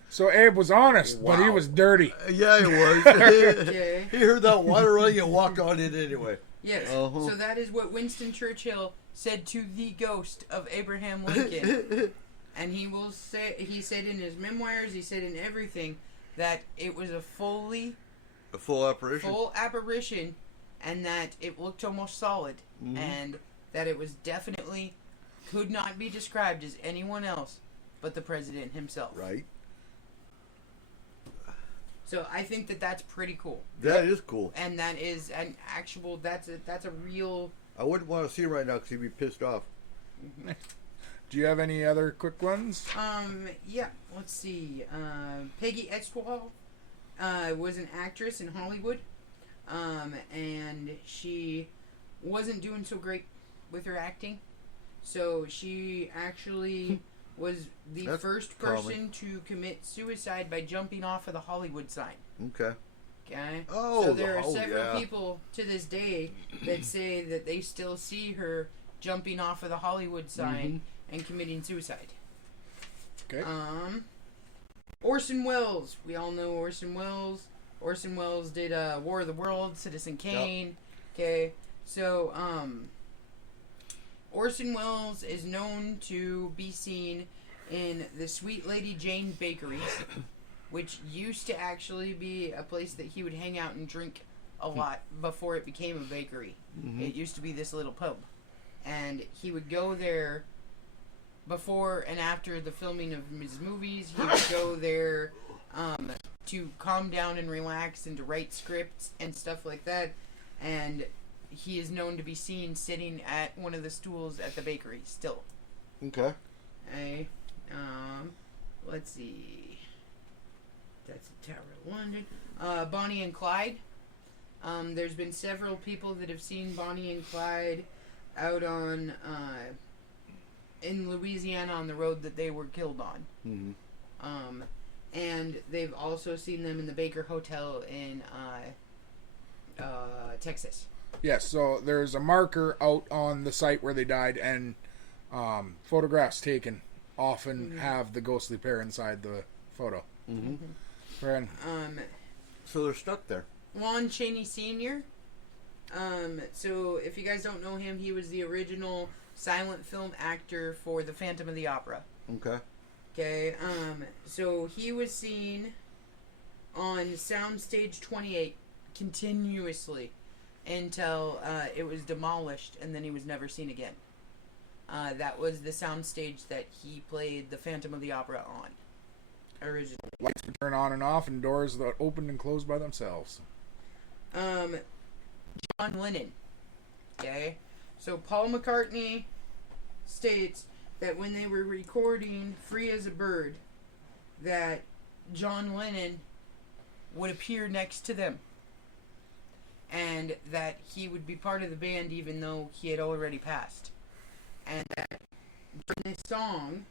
So Abe was honest, but he Wow. was dirty. Yeah, he was. Okay. He heard that water running and walked on it anyway. Yes. Uh-huh. So that is what Winston Churchill said to the ghost of Abraham Lincoln. And he said in his memoirs, he said in everything, that it was a A full apparition. full apparition, and that it looked almost solid, Mhm. and that it was definitely could not be described as anyone else but the president himself. Right. So I think that that's pretty cool, That is cool. and that is an actual. That's a real. I wouldn't want to see him right now because he'd be pissed off. Do you have any other quick ones? Yeah. Let's see. Peggy Etchwall was an actress in Hollywood, and she wasn't doing so great with her acting. So she actually was the That's first common. person to commit suicide by jumping off of the Hollywood sign. Okay. Okay. Oh, so there are oh, several yeah. people to this day that say that they still see her jumping off of the Hollywood sign and committing suicide. Okay. Orson Welles. We all know Orson Welles. Orson Welles did War of the Worlds, Citizen Kane. Okay. So, Orson Welles is known to be seen in the Sweet Lady Jane Bakery, which used to actually be a place that he would hang out and drink a lot before it became a bakery. It used to be this little pub. And he would go there before and after the filming of his movies. He would go there to calm down and relax and to write scripts and stuff like that. And he is known to be seen sitting at one of the stools at the bakery still. Okay. Okay. Let's see. That's the Tower of London. Bonnie and Clyde. There's been several people that have seen Bonnie and Clyde out on in Louisiana on the road that they were killed on. Mm-hmm. And they've also seen them in the Baker Hotel in Texas. Yes, so there's a marker out on the site where they died, and photographs taken often have the ghostly pair inside the photo. Mm-hmm. Friend, So they're stuck there. Lon Chaney Sr. So if you guys don't know him, he was the original silent film actor for The Phantom of the Opera. Okay. Okay, so he was seen on Soundstage 28 continuously until it was demolished, and then he was never seen again. That was the soundstage that he played The Phantom of the Opera on originally. lights would turn on and off, and doors that opened and closed by themselves. John Lennon. Okay, so Paul McCartney states that when they were recording Free as a Bird, that John Lennon would appear next to them, and that he would be part of the band even though he had already passed. And that during this song,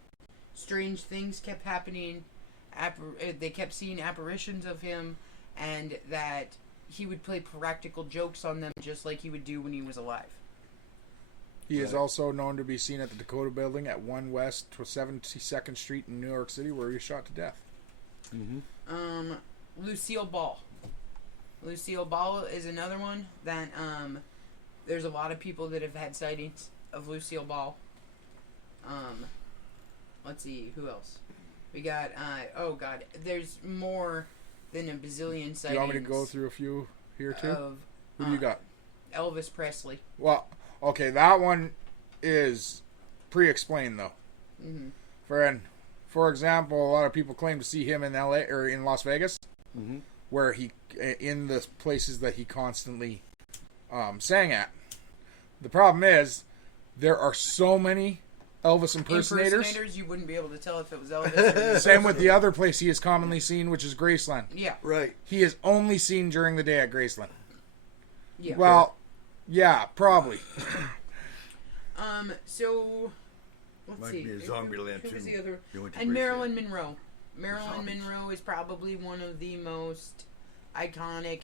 strange things kept happening. They kept seeing apparitions of him, and that he would play practical jokes on them just like he would do when he was alive. He is also known to be seen at the Dakota Building at 1 West 72nd Street in New York City, where he was shot to death. Lucille Ball. Lucille Ball is another one that there's a lot of people that have had sightings of Lucille Ball. Let's see, who else? We got oh god, there's more than a bazillion sightings. Do you want me to go through a few here too? Of, Who do you got? Elvis Presley. Well, okay, that one is pre-explained though. Mm-hmm. For example, a lot of people claim to see him in LA or in Las Vegas, where he in the places that he constantly sang at. The problem is there are so many Elvis impersonators. You wouldn't be able to tell if it was Elvis. Or Same with the other place he is commonly seen, which is Graceland. Yeah. Right. He is only seen during the day at Graceland. Yeah. Well, yeah, probably. So let's Might see. be a Zombieland Who was too. the other? You went to And Graceland. Marilyn Monroe. Marilyn Zombies. Monroe is probably one of the most iconic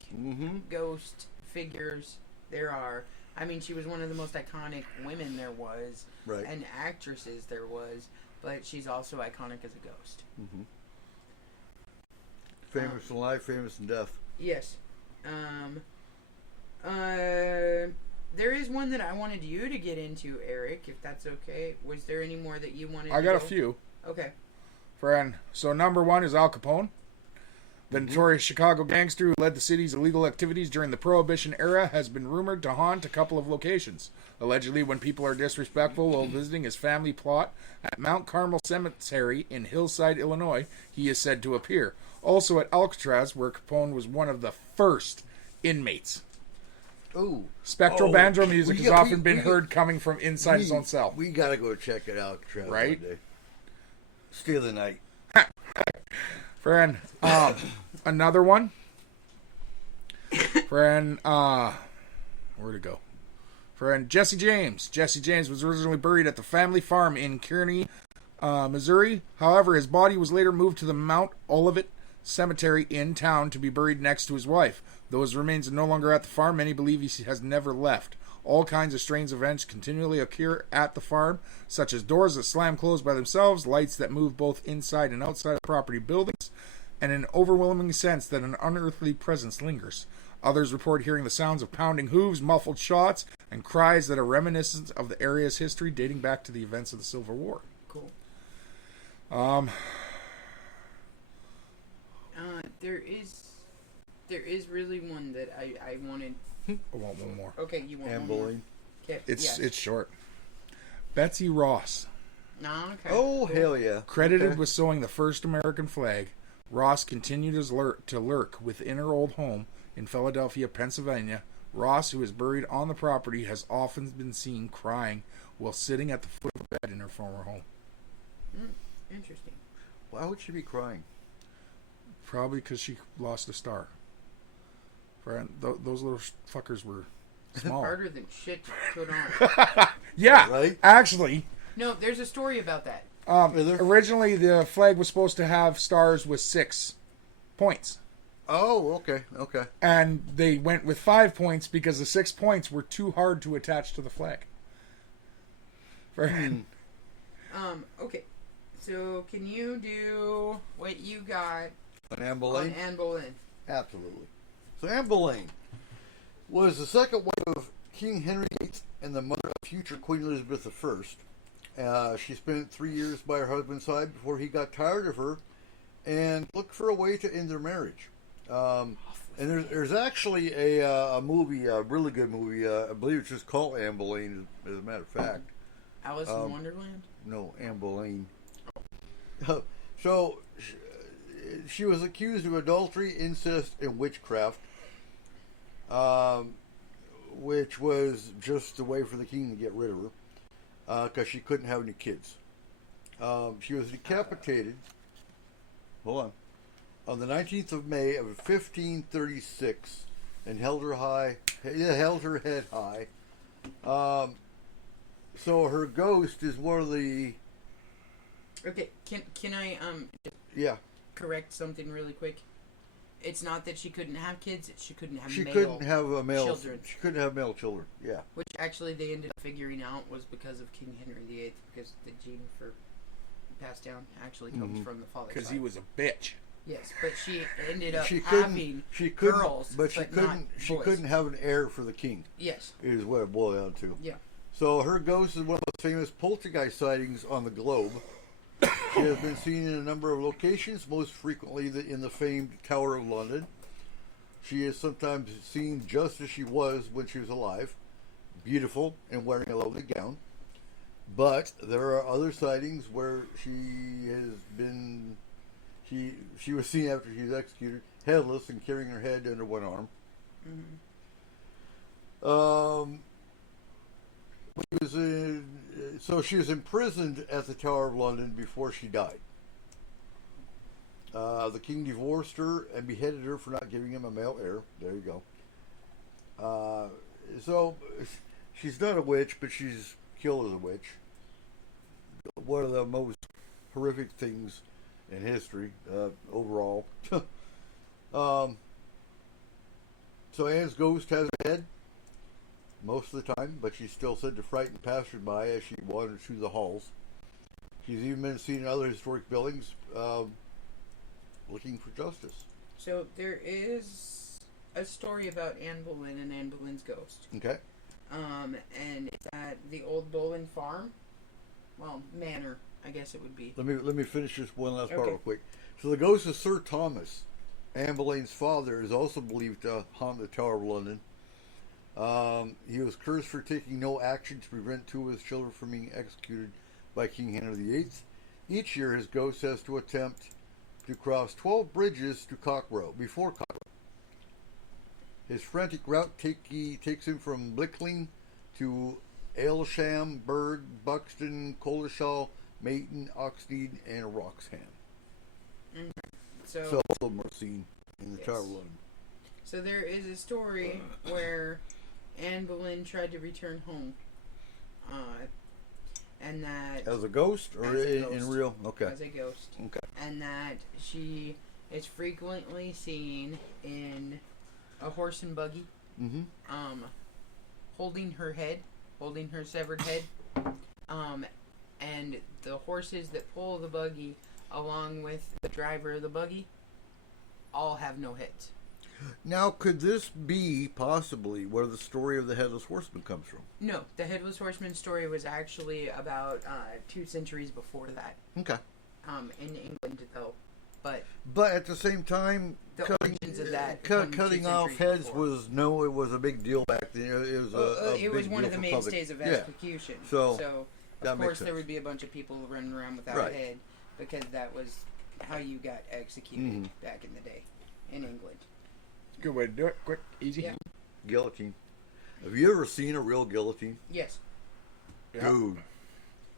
ghost figures there are. I mean, she was one of the most iconic women there was, Right. and actresses there was, but she's also iconic as a ghost. Famous in life, famous in death. Yes. There is one that I wanted you to get into, Eric, if that's okay. Was there any more that you wanted I to got go? a few. Okay. Friend. So number one is Al Capone. The notorious Chicago gangster who led the city's illegal activities during the Prohibition era has been rumored to haunt a couple of locations. Allegedly, when people are disrespectful while visiting his family plot at Mount Carmel Cemetery in Hillside, Illinois, he is said to appear. Also at Alcatraz, where Capone was one of the first inmates. Ooh. Spectral Oh, banjo music we has got- often we- been we- heard coming from inside his own cell. We gotta go check it out, Travis. Right? One day. Stay the night. Friend, another one. Friend, where'd it go? Friend, Jesse James. Jesse James was originally buried at the family farm in Kearney, Missouri. However, his body was later moved to the Mount Olivet Cemetery in town to be buried next to his wife. Though his remains are no longer at the farm, many believe he has never left. All kinds of strange events continually occur at the farm, such as doors that slam closed by themselves, lights that move both inside and outside of property buildings, and an overwhelming sense that an unearthly presence lingers. Others report hearing the sounds of pounding hooves, muffled shots, and cries that are reminiscent of the area's history dating back to the events of the Civil War. Cool. There is really one that I wanted. I want one more. Okay, you want Anne one more? Boleyn. Okay. It's yes. short. Betsy Ross. No, okay. Oh, cool. hell yeah. Credited Okay. with sewing the first American flag, Ross continued to lurk within her old home in Philadelphia, Pennsylvania. Ross, who is buried on the property, has often been seen crying while sitting at the foot of a bed in her former home. Interesting. Why would she be crying? Probably because she lost a star. Friend, those little fuckers were small. Harder than shit to put on. Yeah, Right? actually. No, there's a story about that. Is there? Originally, the flag was supposed to have stars with 6 points. Oh, okay, okay. And they went with 5 points because the 6 points were too hard to attach to the flag. Okay. So, can you do what you got An Anne on Boleyn? Anne Boleyn? Absolutely. So Anne Boleyn was the second wife of King Henry VIII and the mother of future Queen Elizabeth I. She spent 3 years by her husband's side before he got tired of her and looked for a way to end their marriage. And there's actually a movie, a really good movie. I believe it's just called Anne Boleyn, as a matter of fact. Alice in Wonderland? No, Anne Boleyn. So, she was accused of adultery, incest, and witchcraft, which was just a way for the king to get rid of her, because she couldn't have any kids. She was decapitated. Hold on the 19th of May of 1536, and held her head high. So her ghost is one of the. Okay, can I Yeah. correct something really quick? It's not that she couldn't have kids; it's she couldn't have She male couldn't have a male children. She couldn't have male children. Yeah. Which actually they ended up figuring out was because of King Henry VIII, because the gene for passed down actually comes from the father's Because side. he was a bitch. Yes, but she ended up she having couldn't, girls, but she not couldn't. She boys. couldn't have an heir for the king. Yes. Is what it boiled down to. Yeah. So her ghost is one of the famous poltergeist sightings on the globe. She has been seen in a number of locations, most frequently in the famed Tower of London. She is sometimes seen just as she was when she was alive, beautiful and wearing a lovely gown. But there are other sightings where she has been. She was seen after she was executed, headless and carrying her head under one arm. So she was imprisoned at the Tower of London before she died. The king divorced her and beheaded her for not giving him a male heir. There you go. So she's not a witch, but she's killed as a witch. One of the most horrific things in history overall. So Anne's ghost has a head most of the time, but she's still said to frighten passersby as she wanders through the halls. She's even been seen in other historic buildings looking for justice. So there is a story about Anne Boleyn and Anne Boleyn's ghost. Okay. And it's at the old Boleyn farm. Well, manor, I guess it would be. Let me finish this one last part Okay. real quick. So the ghost of Sir Thomas, Anne Boleyn's father, is also believed to haunt the Tower of London. He was cursed for taking no action to prevent two of his children from being executed by King Henry VIII. Each year, his ghost has to attempt to cross 12 bridges to before Cockerell. His frantic route takes him from Blickling to Aylsham, Berg, Buxton, Collishaw, Mayton, Oxnead, and Roxham. So all of them are seen in the Tower of London. So there is a story where Anne Boleyn tried to return home. And that... As a ghost or As a in ghost. real? Okay. As a ghost. Okay. And that she is frequently seen in a horse and buggy. Mm-hmm. Holding her head, holding her severed head. And the horses that pull the buggy, along with the driver of the buggy, all have no heads. Now, could this be possibly where the story of the Headless Horseman comes from? No, the Headless Horseman story was actually about 2 centuries before that. Okay. In England, though. But at the same time, the origins of that come 2 cutting off centuries heads before. it was a big deal back then. It was it was big one deal of the for mainstays public. of execution. So, of that makes course, there sense. would be a bunch of people running around without Right. a head because that was how you got executed back in the day in England. Good way to do it. Quick, easy. Yeah. Guillotine. Have you ever seen a real guillotine? Yes. Yeah. Dude,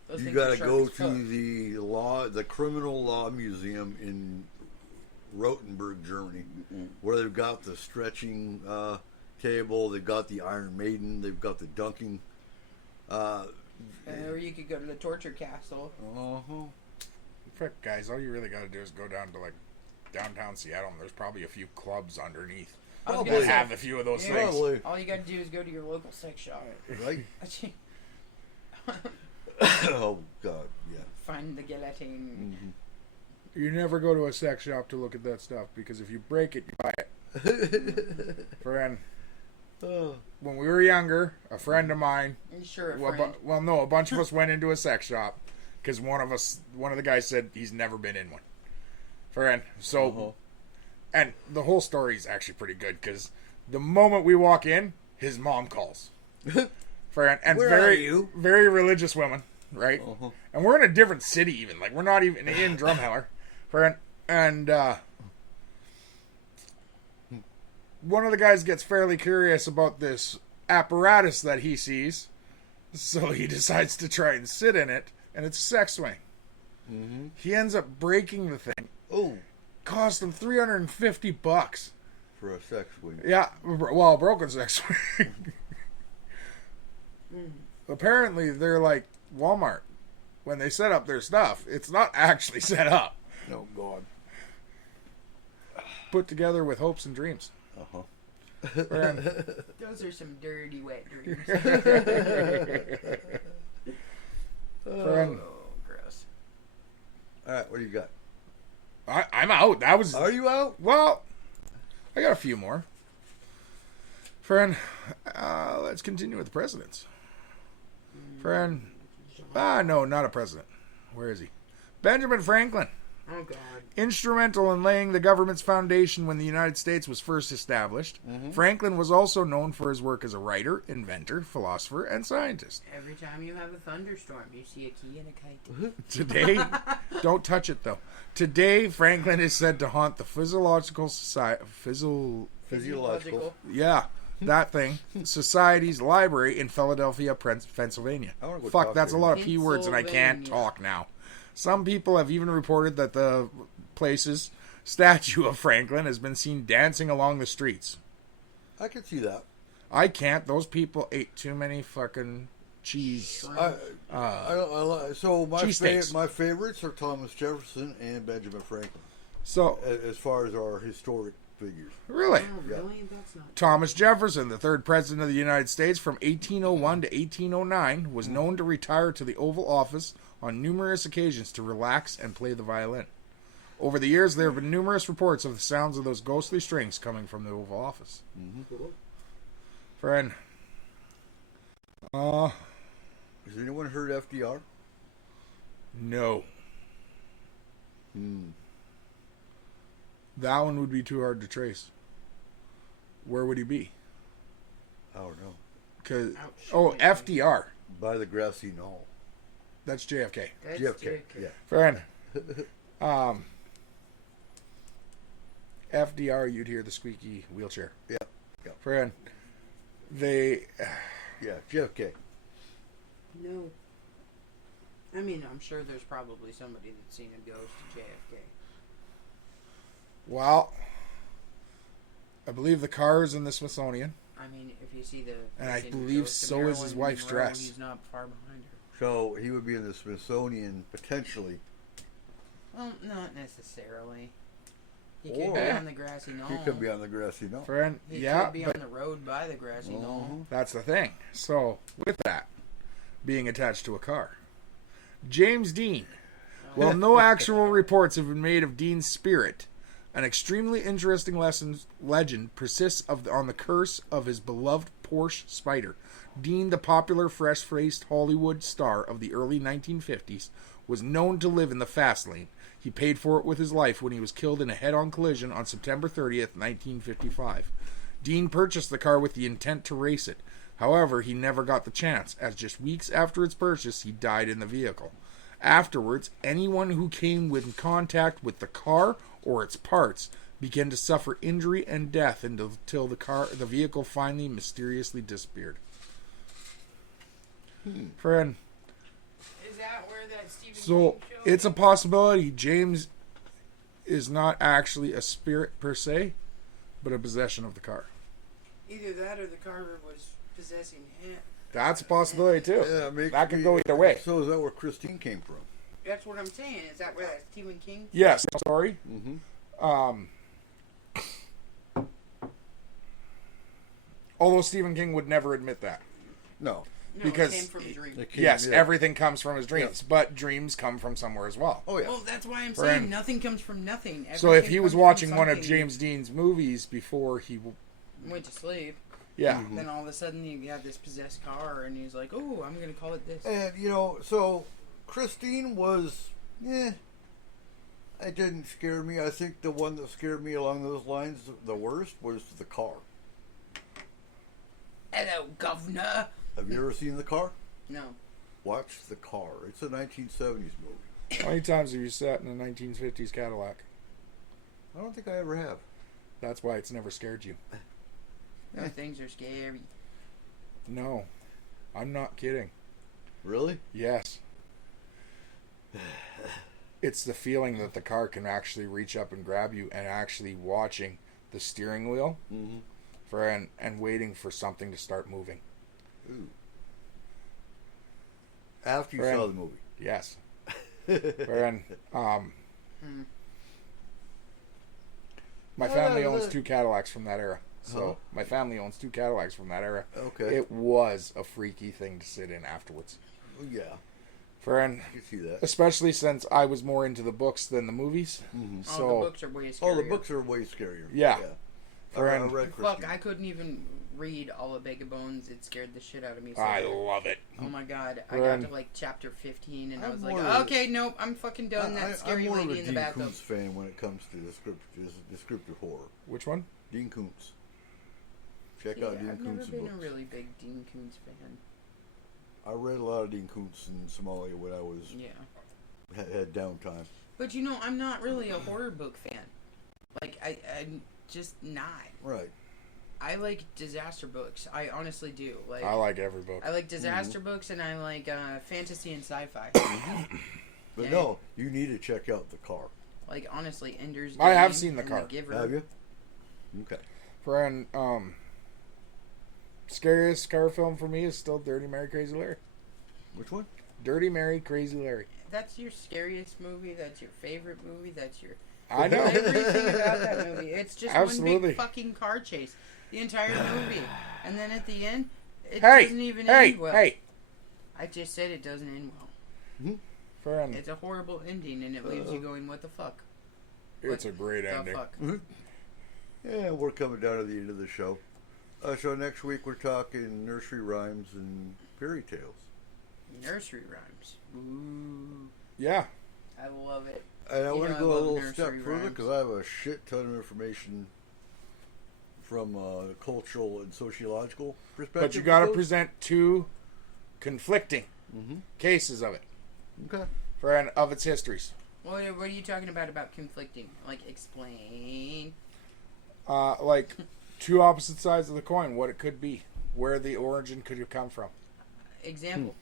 Those you things are got to sharp go as fuck. to the Criminal Law Museum in Rothenburg, Germany, where they've got the stretching table, they've got the Iron Maiden, they've got the dunking. Or you could go to the torture castle. Frick, guys, all you really got to do is go down to like downtown Seattle, and there's probably a few clubs underneath I was Probably. gonna that say, have a few of those Yeah. things. Probably. all you got to do is go to your local sex shop. Right? Oh, God, yeah. Find the guillotine. You never go to a sex shop to look at that stuff because if you break it, you buy it. Friend, Oh. when we were younger, a friend of mine, You sure, well, friend? no, a bunch of us went into a sex shop because one of the guys said he's never been in one. Friend, so, and the whole story is actually pretty good because the moment we walk in, his mom calls. Friend, and Where very, are you? very religious women, right? And we're in a different city, even like we're not even in Drumheller, friend, and one of the guys gets fairly curious about this apparatus that he sees, so he decides to try and sit in it, and it's a sex swing. He ends up breaking the thing. Oh, Cost him $350. for a sex swing. Yeah, well, broken sex swing. Apparently, they're like Walmart. When they set up their stuff, it's not actually set up. Oh, God. Put together with hopes and dreams. Friend, Those are some dirty, wet dreams. friend, Oh, gross. All right, what do you got? I'm out. That was. Are you out? Well, I got a few more. Friend, let's continue with the presidents. Friend, no, not a president. Where is he? Benjamin Franklin. Oh, God. Instrumental in laying the government's foundation when the United States was first established, Franklin was also known for his work as a writer, inventor, philosopher, and scientist. Every time you have a thunderstorm, you see a key and a kite. Today, don't touch it though. Today, Franklin is said to haunt the Physiological Society. Physiological. Yeah, that thing. Society's library in Philadelphia, Pennsylvania. I wanna go Fuck, talk that's to a him. lot of P words, and I can't Pennsylvania. talk now. Some people have even reported that the place's statue of Franklin has been seen dancing along the streets. I can see that. I can't. Those people ate too many fucking cheese. So Cheesesteaks. my favorites are Thomas Jefferson and Benjamin Franklin, So, as far as our historic figures. really? Oh, really? That's not... Thomas Jefferson, the third president of the United States from 1801 to 1809, was known to retire to the Oval Office on numerous occasions to relax and play the violin. Over the years, there have been numerous reports of the sounds of those ghostly strings coming from the Oval Office. Friend, Has anyone heard FDR? no. That one would be too hard to trace. Where would he be? I don't know. FDR. By the grassy knoll. That's JFK. That's JFK. JFK. Yeah. Friend, FDR, you'd hear the squeaky wheelchair. Yeah. Yeah. Friend, they... Yeah. JFK. No. I mean, I'm sure there's probably somebody that's seen a ghost of JFK. Well, I believe the car is in the Smithsonian. I mean, if you see the... And I freaking believe ghost of so is his Marilyn wife's Monroe, dress. He's not far behind her. So he would be in the Smithsonian potentially. Well, not necessarily. He Or- could be on the grassy knoll. He could be on the grassy knoll. Friend, He yeah, could be but on the road by the grassy knoll. that's the thing. So, with that being attached to a car, James Dean. While no actual reports have been made of Dean's spirit, an extremely interesting legend persists on the curse of his beloved Porsche Spider. Dean, the popular fresh-faced Hollywood star of the early 1950s, was known to live in the fast lane. He paid for it with his life when he was killed in a head-on collision on September 30th, 1955. Dean purchased the car with the intent to race it. However, he never got the chance, as just weeks after its purchase, he died in the vehicle. Afterwards, anyone who came in contact with the car or its parts began to suffer injury and death until the vehicle finally mysteriously disappeared. Friend, Is that where that Stephen so King show it's a possibility James is not actually a spirit per se, but a possession of the car. Either that or the car was possessing him. That's a possibility too. Yeah, it makes That could me- go either way. So is that where Christine came from? That's what I'm saying. Is that where that Stephen King... Yes, sorry. Although Stephen King would never admit that. No. No, Because- it came from a dream. It came- Yes, yeah. everything comes from his dreams, but dreams come from somewhere as well. Oh yeah. Well, that's why I'm Friend. saying nothing comes from nothing. So if Everything he was comes from watching one of something. James Dean's movies before he... Went to sleep. Yeah. Then all of a sudden you have this possessed car, and he's like, "Oh, I'm gonna call it this." And so Christine was, it didn't scare me. I think the one that scared me along those lines the worst was the car. Hello, governor. Have you ever seen the car? No. Watch the car. It's a 1970s movie. How many times have you sat in a 1950s Cadillac? I don't think I ever have. That's why it's never scared you. No, things are scary. No. I'm not kidding. Really? Yes. It's the feeling that the car can actually reach up and grab you, and actually watching the steering wheel and waiting for something to start moving. Ooh. After you Friend. saw the movie. Yes. And my family owns 2 Cadillacs from that era. So my family owns 2 Cadillacs from that era. Okay. It was a freaky thing to sit in afterwards. Yeah. Friend, I can see that. especially since I was more into the books than the movies. Mm-hmm. So, the books are way scarier. Oh, the books are way scarier. Yeah. I Friend, read Fuck, Christine. I couldn't even read all of Bones. It scared the shit out of me. So I bad. love it. Oh my god, I Friend. got to like chapter 15 and I I'm was more like, of a- okay, nope, I'm fucking done. That scary I'm more of lady a in the Dean bathtub. Koontz fan when it comes to descriptive horror. Which one? Dean Koontz. Check Yeah, out Dean I've never Koontz's been books. a really big Dean Koontz fan. I read a lot of Dean Koontz in Somalia when I was Yeah. had downtime. But you know, I'm not really a horror book fan. Like, I'm just not. Right. I like disaster books. I honestly do. Like, I like every book. I like disaster books and I like fantasy and sci-fi. But Yeah. no, you need to check out The Car. Like, honestly, Ender's Game I have seen The and Car. Giver. Have you? Okay. Friend, scariest scare film for me is still Dirty Mary, Crazy Larry. Which one? Dirty Mary, Crazy Larry. That's your scariest movie. That's your favorite movie. That's your I know. everything about that movie. It's just one Absolutely. big fucking car chase. The entire movie. And then at the end, it Hey, doesn't even hey, end well. hey. I just said it doesn't end well. Friend, It's a horrible ending, and it leaves you going, what the fuck? it's a great The ending. fuck? Yeah, we're coming down to the end of the show. So next week we're talking nursery rhymes and fairy tales. Nursery rhymes. Ooh. Yeah. I love it. And I You want to know, I go a love little nursery step further rhymes. because I have a shit ton of information from a cultural and sociological perspective. But you got to with those. present two conflicting cases of it, Okay. friend, of its histories. What are you talking about conflicting? Like, explain. Like two opposite sides of the coin, what it could be, where the origin could have come from. Example.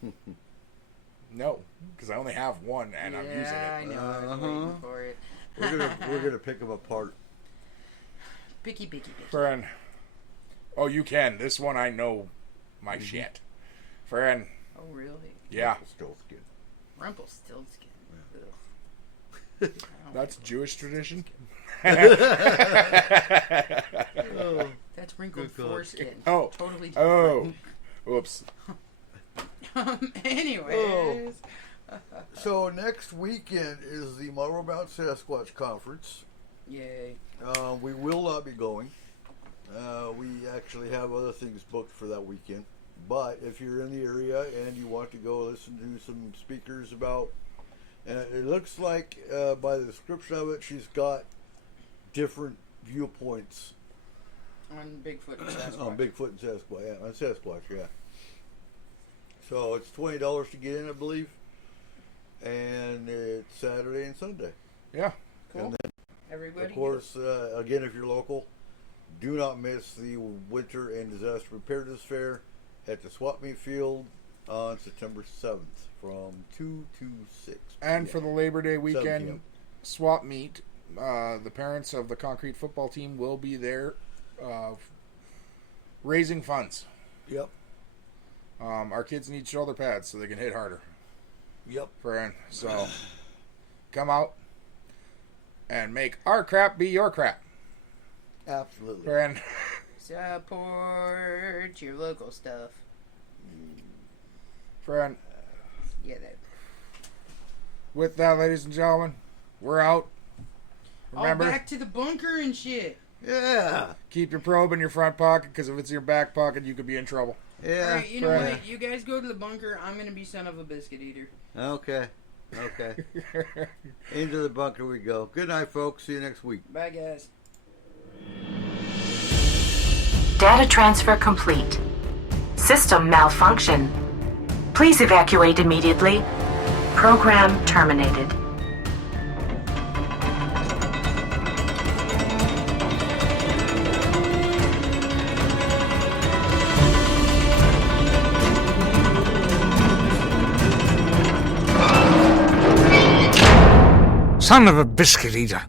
No, because I only have one and I'm using I it. know. I was waiting for it. We're gonna pick them apart. Picky. Friend. Oh, you can. This one I know my shit. Friend. Oh, really? Yeah. Still skin. Rumpelstiltskin. Ugh. That's Jewish tradition. That's wrinkled Good God. foreskin. Oh. Totally Oh. different. Oops. Anyways. So next weekend is the Marble Mount Sasquatch Conference. Yay. We will not be going. We actually have other things booked for that weekend. But if you're in the area and you want to go listen to some speakers about, and it looks like by the description of it, she's got different viewpoints On Bigfoot and Sasquatch. on Bigfoot and Sasquatch. Yeah, on Sasquatch, yeah. So it's $20 to get in, I believe, and it's Saturday and Sunday. Yeah. And then, Everybody. of course, again, if you're local, do not miss the Winter and Disaster Preparedness Fair at the Swap Meet Field on September 7th from 2 to 6. And p.m. for the Labor Day 7 weekend p.m. swap meet, the parents of the concrete football team will be there raising funds. Yep. Our kids need shoulder pads so they can hit harder. Yep. Friend. So come out and make our crap be your crap. Absolutely. Friend. Support your local stuff. Friend. Yeah, that. With that, ladies and gentlemen, we're out. Remember, All back to the bunker and shit. Yeah. keep your probe in your front pocket because if it's in your back pocket, you could be in trouble. Yeah. Alright, you know Right. what? You guys go to the bunker. I'm gonna be son of a biscuit eater. Okay. Okay. Into the bunker we go. Good night, folks. See you next week. Bye, guys. Data transfer complete. System malfunction. Please evacuate immediately. Program terminated. Son of a biscuit eater.